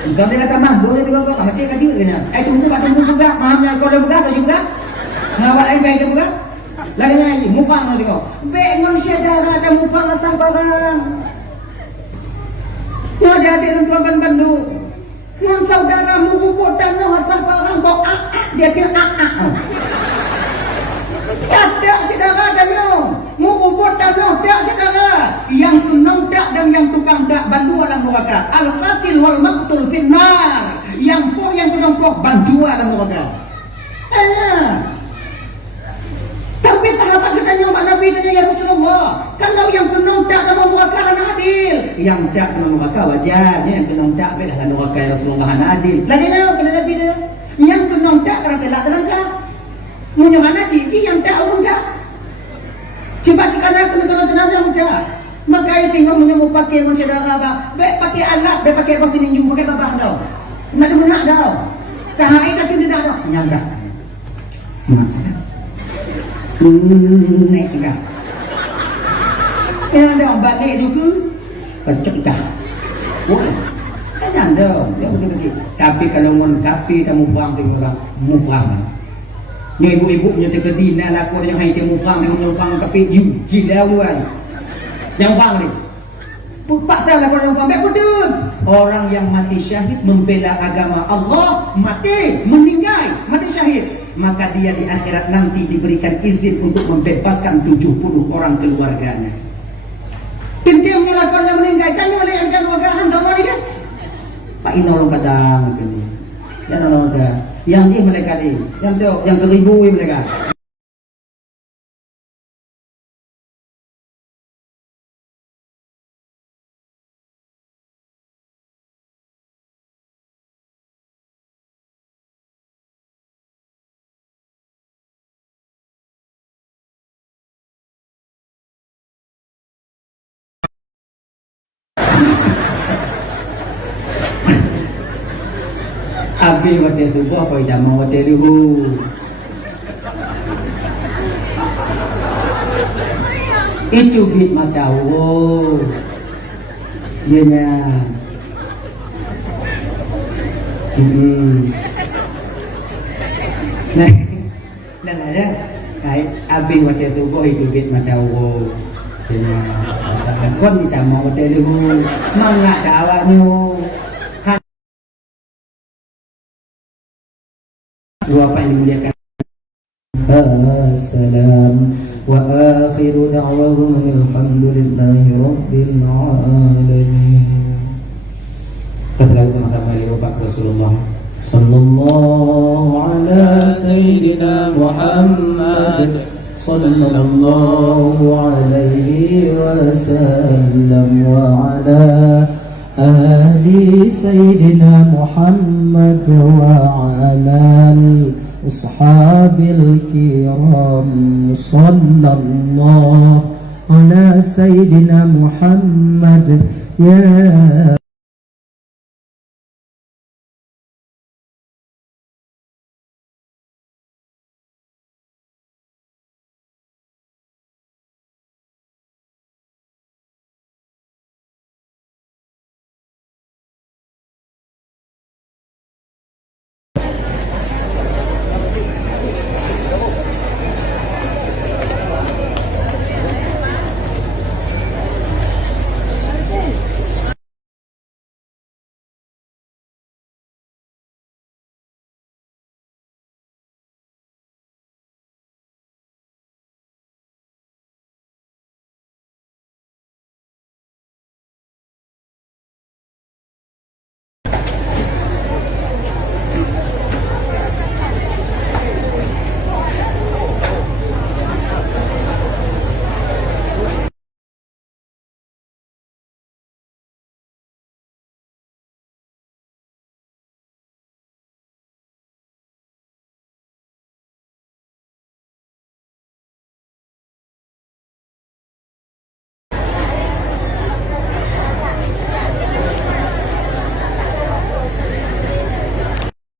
Engkau dia kata mah boleh juga kau mati kecil kena. Tunggu juga. Mahamnya kau dah buka atau juga? Ngawal yang baik dia buka? Lagi lagi mupang nanti kau. Baik manusia darah ada mupang atang barang. Yang ada dalam tuan Bandung. Yang saudara mukubut dan atang barang kau dia kira tak saudara dan mukubut dan tak saudara. Yang senang tak dan yang tukang tak bandu alam neraka. Al-qatil wal maqtul finnar. Yang pok yang penomkok bandu alam neraka. Tapi tahapan katanya Mbak Nabi tanya ya Rasulullah, kalau yang penuh tak dalam neraka kan adil. Yang tak dalam neraka wajarnya, yang penuh tak belah dalam neraka ya Rasulullah kan adil. Lagi kena Nabi dia. Yang penuh tak kerana telah neraka. Munyuhana cici yang tak orang tak. Coba sekarang teman-teman senang muda. Maka itu tinggal menyembuh pakai manusia darah abang. Baik pakai alat, baik pakai bos tinju, pakai babah tau. Nak ada benak tau. Kahai tak kena dah tau. Nyangga. Naik dah. Yang ada orang balik juga. Kecek dah. Wah. Kan ada. Dia begitu. Tapi kalau mau kapi tak mubang tu orang mubang. Ni ibu-ibu punya terkedina laku yang hai dia mubang dengan mubang kapi gila luan. Yang bang ni pak saya lakukan yang bang betul. Orang yang mati syahid membela agama Allah, mati meninggal mati syahid, maka dia di akhirat nanti diberikan izin untuk membebaskan 70 orang keluarganya. Tintim melakukan yang meninggal dan oleh yang keluargaan sama dia Pak Inolong kadang ini yang nolong ada yang dia mereka ni yang keribu mereka. Abi hotel tu apa jamu hotel itu? Itu bit mata wo. Dia nya. Nah aja. Kai abi hotel tu itu bit mata wo. Dia nya. Kon jamu hotel itu. Mangga dah awaknya. Apa yang dimuliakan Assalam wa akhiru da'wahum alhamdulillahi rabbil alamin. Kata Muhammad Bapak Rasulullah sallallahu ala sayyidina Muhammad sallallahu alaihi wasallam wa ala Ali Sayyidina Muhammad wa ala ashabil kiram sallallahu ala Sayyidina Muhammad ya